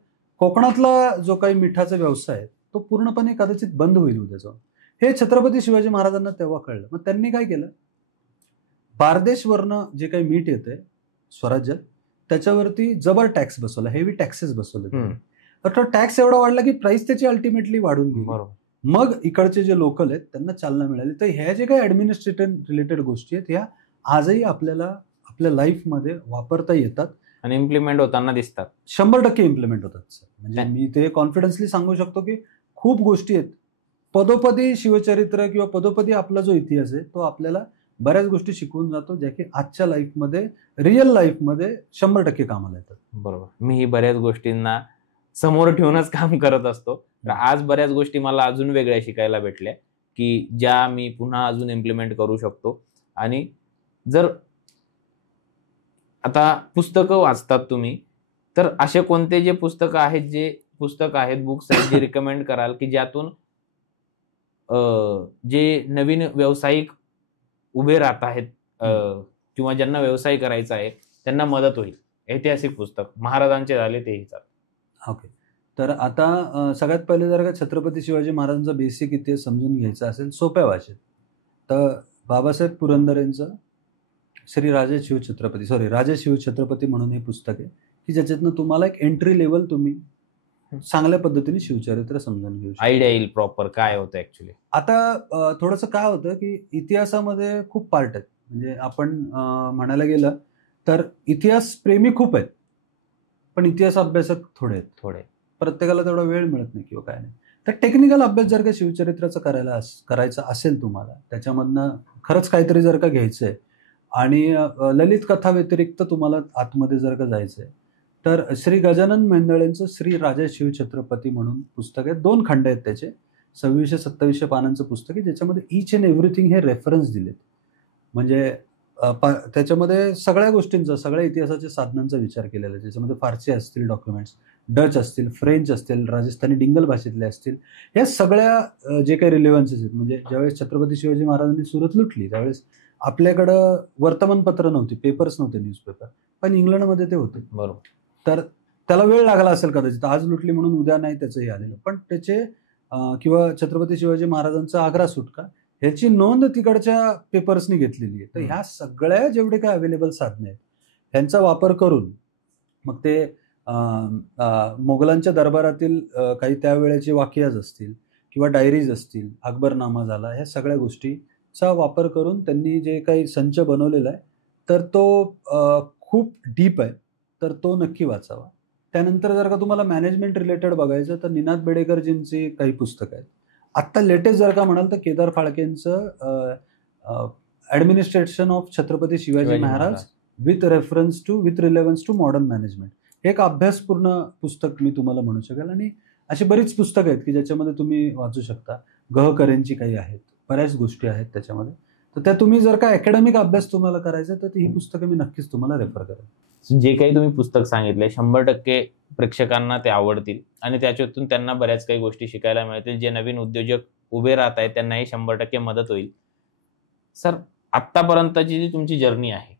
कोकणातला जो काही मिठाचा व्यवसाय आहे तो पूर्णपणे कदाचित बंद होईल उद्या जाऊन. हे छत्रपती शिवाजी महाराजांना तेव्हा कळलं. मग त्यांनी काय केलं, बारदेशवरनं जे काही मीठ येतंय स्वराज्यात त्याच्यावरती जबर टॅक्स बसवला, हेवी टॅक्सेस बसवले. तर तो टॅक्स एवढा वाढला की प्राइस त्याची अल्टिमेटली वाढून गेली. मग इकडचे जे लोकल आहेत त्यांना चालना मिळाली. तर ह्या जे काही ऍडमिनिस्ट्रेटिव्ह रिलेटेड गोष्टी आहेत ह्या आजही आपल्याला आपल्या लाईफमध्ये वापरता येतात आणि इम्प्लिमेंट होताना दिसतात. 100% इम्प्लिमेंट होतात सर. म्हणजे मी ते कॉन्फिडन्सली सांगू शकतो की खूप गोष्टी आहेत. पदोपदी शिवचरित्र किंवा पदोपदी आपला जो इतिहास आहे तो आपल्याला बऱ्याच गोष्टी शिकवून जातो, ज्या की आजच्या लाईफमध्ये, रिअल लाईफमध्ये 100% कामाला येतात. बरोबर. मीही बऱ्याच गोष्टींना समोर ठेवूनच काम करत असतो. आज बऱ्याच गोष्टी मला अजून वेगळ्या शिकायला भेटल्या की ज्या मी पुन्हा अजून इम्प्लिमेंट करू शकतो. आणि जर आता पुस्तकं वाचतात तुम्ही, तर असे कोणते जे पुस्तक आहेत बुक्स आहेत जे रिकमेंड कराल की ज्यातून जे नवीन व्यावसायिक उभे राहत आहेत किंवा ज्यांना व्यवसाय करायचा आहे त्यांना मदत होईल? ऐतिहासिक पुस्तक महाराजांचे झाले तेही चालेल. ओके. तर आता सगळ्यात पहिले जर का छत्रपती शिवाजी महाराजांचा बेसिक इतिहास समजून घ्यायचा असेल सोप्या भाषेत, तर बाबासाहेब पुरंदर यांचं राजा शिवछत्रपती म्हणून हे पुस्तक आहे की ज्याच्यातनं तुम्हाला एक एंट्री लेवल तुम्ही चांगल्या पद्धतीने शिवचरित्र समजून घेऊ शकता. आयडिया येईल प्रॉपर काय होतं ऍक्च्युली. आता थोडंसं काय होतं की इतिहासामध्ये खूप पार्ट आहेत. म्हणजे आपण म्हणायला गेलं तर इतिहास प्रेमी खूप आहेत, पण इतिहास अभ्यासक थोडे प्रत्येकाला तेवढा वेळ मिळत नाही किंवा काय नाही. तर टेक्निकल अभ्यास जर का शिवचरित्राचा करायचा असेल तुम्हाला, त्याच्यामधनं खरंच काहीतरी जर का घ्यायचंय आणि ललित कथा व्यतिरिक्त तुम्हाला आतमध्ये जर का जायचंय, तर श्री गजानन मेंदळेंचं राजा शिवछत्रपती म्हणून पुस्तक आहे. 2 खंड आहेत त्याचे, 2600-2700 पानांचं पुस्तक आहे, ज्याच्यामध्ये ईच अँड एव्हरीथिंग हे रेफरन्स दिलेत. म्हणजे त्याच्यामध्ये सगळ्या गोष्टींचा, सगळ्या इतिहासाच्या साधनांचा विचार केलेला आहे. ज्याच्यामध्ये फारसी असतील डॉक्युमेंट्स, डच असतील, फ्रेंच असतील, राजस्थानी डिंगल भाषेतले असतील, या सगळ्या जे काही रिलेव्हन्सेस आहेत. म्हणजे ज्यावेळेस छत्रपती शिवाजी महाराजांनी सुरत लुटली त्यावेळेस आपल्याकडं वर्तमानपत्र नव्हती, पेपर्स नव्हते, न्यूजपेपर, पण इंग्लंडमध्ये ते होते. बरोबर. तर त्याला वेळ लागला असेल कदाचित, आज लुटली म्हणून उद्या नाही त्याचंही आलेलं, पण त्याचे किंवा छत्रपती शिवाजी महाराजांचा आग्रा सुटका ह्याची नोंद तिकडच्या पेपर्सनी घेतलेली आहे. तर ह्या सगळ्या जेवढे काय अवेलेबल साधने आहेत ह्यांचा वापर करून मग ते मोगलांच्या दरबारातील काही त्यावेळेचे वाकियाज असतील किंवा डायरीज असतील, अकबरनामा झाला, ह्या सगळ्या गोष्टीचा वापर करून त्यांनी जे काही संच बनवलेला आहे तर तो खूप डीप आहे, तर तो नक्की वाचावा. त्यानंतर जर का तुम्हाला मॅनेजमेंट रिलेटेड बघायचं तर निनाद बेडेकरजींची काही पुस्तकं आहेत. आत्ता लेटेस्ट जर का म्हणाल तर केदार फाळकेंचं administration of Chhatrapati Shivaji Maharaj with relevance to modern management, हे एक अभ्यासपूर्ण पुस्तक मी तुम्हाला म्हणू शकेल. आणि अशी बरीच पुस्तकं आहेत की ज्याच्यामध्ये तुम्ही वाचू शकता. गहकरेंची काही आहेत, बऱ्याच गोष्टी आहेत त्याच्यामध्ये. तर त्या तुम्ही जर का अकॅडमिक अभ्यास तुम्हाला करायचा तर ही पुस्तकं मी नक्कीच तुम्हाला रेफर करेन. जे काही तुम्ही पुस्तक सांगितले 100% प्रेक्षकांना ते आवडतील आणि त्याच्यातून त्यांना बऱ्याच काही गोष्टी शिकायला मिळतील. जे नवीन उद्योजक उभे राहत आहेत त्यांनाही 100% मदत होईल. सर, आतापर्यंतची जी तुमची जर्नी आहे,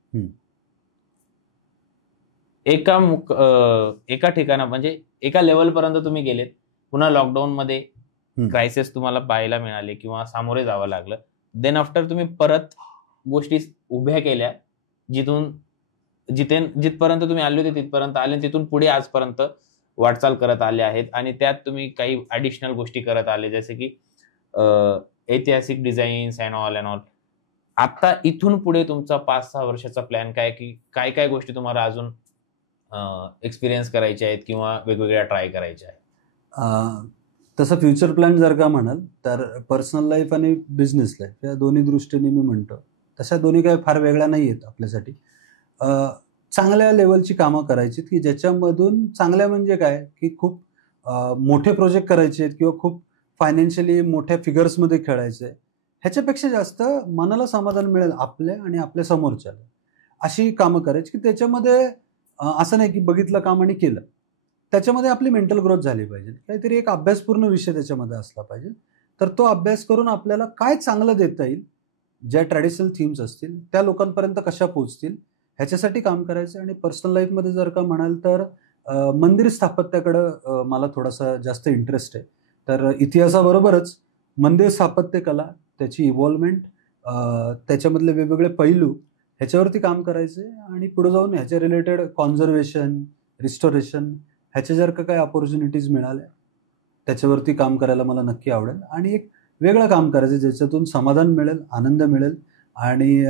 एका ठिकाणा म्हणजे एका लेवलपर्यंत तुम्ही गेलेत, पुन्हा लॉकडाऊन मध्ये क्रायसिस तुम्हाला पाहायला मिळाले किंवा सामोरे जावं लागलं. देन आफ्टर तुम्ही परत गोष्टी उभ्या केल्या, जिथपर्यंत तुम्ही आले होते तिथपर्यंत आले, तिथून पुढे आजपर्यंत वाटचाल करत आले आहेत. आणि त्यात तुम्ही काही ॲडिशनल गोष्टी करत आले, जसे की ऐतिहासिक डिझाईन्स अँड ऑल. आता इथून पुढे तुमचा 5-6 वर्षाचा प्लॅन काय, की काय गोष्टी तुम्हाला अजून एक्सपिरियन्स करायच्या आहेत किंवा वेगवेगळ्या ट्राय करायच्या आहेत? तसं फ्युचर प्लॅन जर का म्हणाल तर पर्सनल लाईफ आणि बिझनेस लाईफ या दोन्ही दृष्टीने मी म्हणतो तशा दोन्ही काही फार वेगळ्या नाही आहेत आपल्यासाठी. चांगल्या लेवलची कामं करायची की ज्याच्यामधून, चांगल्या म्हणजे काय की खूप मोठे प्रोजेक्ट करायचे आहेत किंवा खूप फायनान्शियली मोठ्या फिगर्समध्ये खेळायचे, ह्याच्यापेक्षा जास्त मनाला समाधान मिळेल आपल्या आणि आपल्या समोरच्याला, अशी कामं करायची की त्याच्यामध्ये असं नाही की बघितलं काम आणि केलं. त्याच्यामध्ये आपली मेंटल ग्रोथ झाली पाहिजे, काहीतरी एक अभ्यासपूर्ण विषय त्याच्यामध्ये असला पाहिजे. तर तो अभ्यास करून आपल्याला काय चांगलं देता येईल, ज्या ट्रॅडिशनल थीम्स असतील त्या लोकांपर्यंत कशा पोहोचतील, ह्याच्यासाठी काम करायचं. आणि पर्सनल लाईफमध्ये जर का म्हणाल तर मंदिर स्थापत्याकडं मला थोडासा जास्त इंटरेस्ट आहे. तर इतिहासाबरोबरच मंदिर स्थापत्य कला, त्याची इव्हॉल्वमेंट, त्याच्यामधले वेगवेगळे पैलू, ह्याच्यावरती काम करायचे. आणि पुढे जाऊन ह्याच्या रिलेटेड कॉन्झर्वेशन, रिस्टोरेशन, ह्याच्या जर का काही अपॉर्च्युनिटीज मिळाल्या त्याच्यावरती काम करायला मला नक्की आवडेल. आणि एक वेगळं काम करायचं ज्याच्यातून समाधान मिळेल, आनंद मिळेल आणि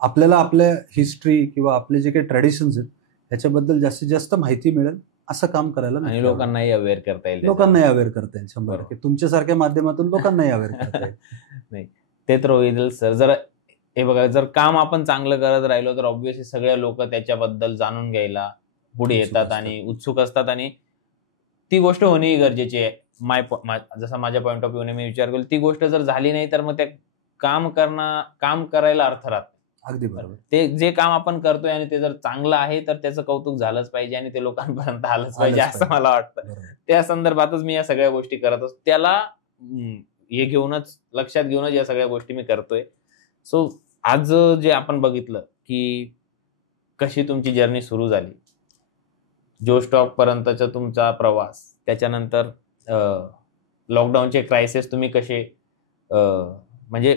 आपल्याला आपल्या हिस्ट्री किंवा आपले जे काही ट्रेडिशन्स आहेत ह्याच्याबद्दल जास्तीत जास्त माहिती मिळेल, असं काम करायला आणि लोकांनाही अवेअर करता येईल. 100%. तुमच्यासारख्या माध्यमातून लोकांनाही अवेअर करता येईल. नाही, ते तर होईल सर. जर हे बघा, जर काम आपण चांगलं करत राहिलो तर ऑब्व्हियसली सगळे लोक त्याच्याबद्दल जाणून घ्यायला पुढे येतात आणि उत्सुक असतात, आणि ती गोष्ट होणेही गरजेची आहे. जसा माझ्या पॉईंट ऑफ व्ह्यूने मी विचार करू, ती गोष्ट जर झाली नाही तर मग त्या काम करायला अर्थ राहत. अगदी बरोबर. ते जे काम आपण करतोय आणि ते जर चांगलं आहे तर त्याचं कौतुक झालंच पाहिजे आणि ते लोकांपर्यंत आलंच पाहिजे असं मला वाटतं. त्या संदर्भातच मी या सगळ्या गोष्टी करत असतो. त्याला हे घेऊनच, लक्षात घेऊनच या सगळ्या गोष्टी मी करतोय. सो आज जे आपण बघितलं की कशी तुमची जर्नी सुरू झाली, जो स्टॉक पर्यंतचा तुमचा प्रवास, त्याच्यानंतर लॉकडाऊनचे क्रायसिस तुम्ही कसे म्हणजे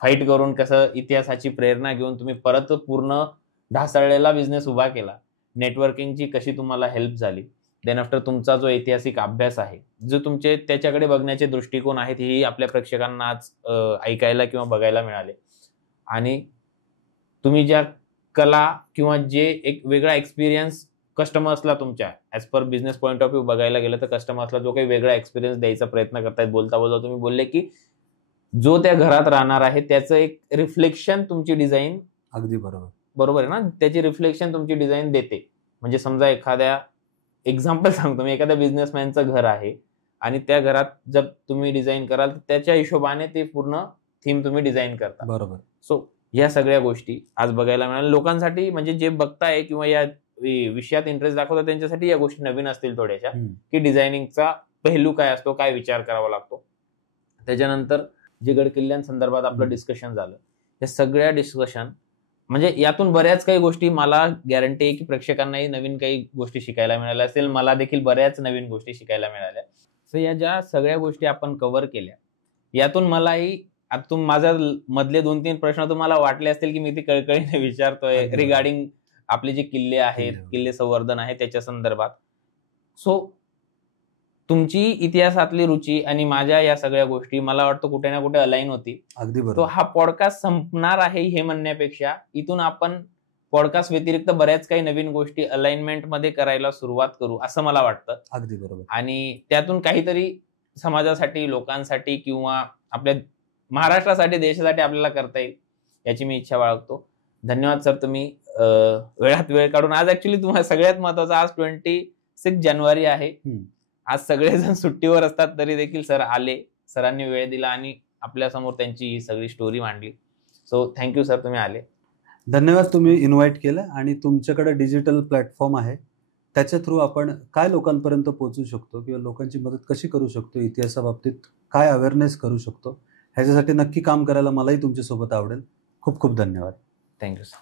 फाईट करून कसं इतिहासाची प्रेरणा घेऊन तुम्ही परत पूर्ण ढासळलेला बिझनेस उभा केला, नेटवर्किंगची कशी तुम्हाला हेल्प झाली, देन आफ्टर तुमचा जो ऐतिहासिक अभ्यास आहे, जो तुमचे त्याच्याकडे बघण्याचे दृष्टिकोन आहेत, हेही आपल्या प्रेक्षकांना आज ऐकायला किंवा बघायला मिळाले. आणि तुम्ही ज्या कला किंवा जे एक वेगळा एक्सपिरियन्स कस्टमर्सला तुमच्या as per business point of view बघायला गेलं तर कस्टमर्सला जो काही वेगळा एक्सपिरियन्स द्यायचा प्रयत्न करतायत, बोलता बोलता तुम्ही बोलले की जो त्या घरात राहणार आहे त्याचं एक रिफ्लेक्शन तुमची डिझाईन, अगदी बरोबर, बरोबर आहे ना, त्याची रिफ्लेक्शन तुमची डिझाईन देते. म्हणजे समजा एखाद्या एक्झाम्पल सांगतो मी, एखाद्या बिझनेसमॅनचं घर आहे आणि त्या घरात जर तुम्ही डिझाईन कराल तर त्याच्या हिशोबाने ते पूर्ण थीम तुम्ही डिझाईन करता. बरोबर. सो या सगळ्या गोष्टी आज बघायला मिळाल्या लोकांसाठी, म्हणजे जे बघताय किंवा या विषयात इंटरेस्ट दाखवतात त्यांच्यासाठी या गोष्टी नवीन असतील थोड्याशा, की डिझायनिंगचा पैलू काय असतो, काय विचार करावा लागतो. त्याच्यानंतर जे गडकिल्ल्यांसंदर्भात आपलं डिस्कशन झालं, या सगळ्या डिस्कशन म्हणजे यातून बऱ्याच काही गोष्टी मला गॅरंटी आहे की प्रेक्षकांनाही नवीन काही गोष्टी शिकायला मिळाल्या असतील, मला देखील बऱ्याच नवीन गोष्टी शिकायला मिळाल्या. सो या ज्या सगळ्या गोष्टी आपण कव्हर केल्या, यातून मलाही आता माझ्या मधले 2-3 प्रश्न तुम्हाला वाटले असतील की मी ते कळकळीने विचारतोय रिगार्डिंग आपले जे किल्ले आहेत, किल्ले संवर्धन आहे त्याच्या संदर्भात. सो तुमची इतिहासातली रुची आणि माझ्या या सगळ्या गोष्टी मला वाटतं कुठे ना कुठे अलाईन होती. अगदी बरोबर. तो हा पॉडकास्ट संपणार आहे हे म्हणण्यापेक्षा इथून आपण पॉडकास्ट व्यतिरिक्त बऱ्याच काही नवीन गोष्टी अलाइनमेंट मध्ये करायला सुरुवात करू असं मला वाटतं. अगदी बरोबर. आणि त्यातून काहीतरी समाजासाठी, लोकांसाठी किंवा आपल्या महाराष्ट्रासाठी, देशासाठी आपल्याला करता येईल याची मी इच्छा बाळगतो. धन्यवाद सर, तुम्ही वेळात वेळ काढून. आज ऍक्च्युली तुम्हाला सगळ्यात महत्वाचं, आज 26 जानेवारी आहे. आज सगळेजण सुट्टीवर असतात तरी देखील सर आले, सरांनी वेळ दिला आणि आपल्या समोर त्यांची ही सगळी स्टोरी मांडली. सो थँक्यू सर, तुम्ही आले. धन्यवाद, तुम्ही इन्व्हाइट केलं. आणि तुमच्याकडे डिजिटल प्लॅटफॉर्म आहे, त्याच्या थ्रू आपण काय लोकांपर्यंत पोहोचू शकतो किंवा लोकांची मदत कशी करू शकतो, इतिहासाबाबतीत काय अवेअरनेस करू शकतो, ह्याच्यासाठी नक्की काम करायला मलाही तुमच्यासोबत आवडेल. खूप खूप धन्यवाद. Thank you sir.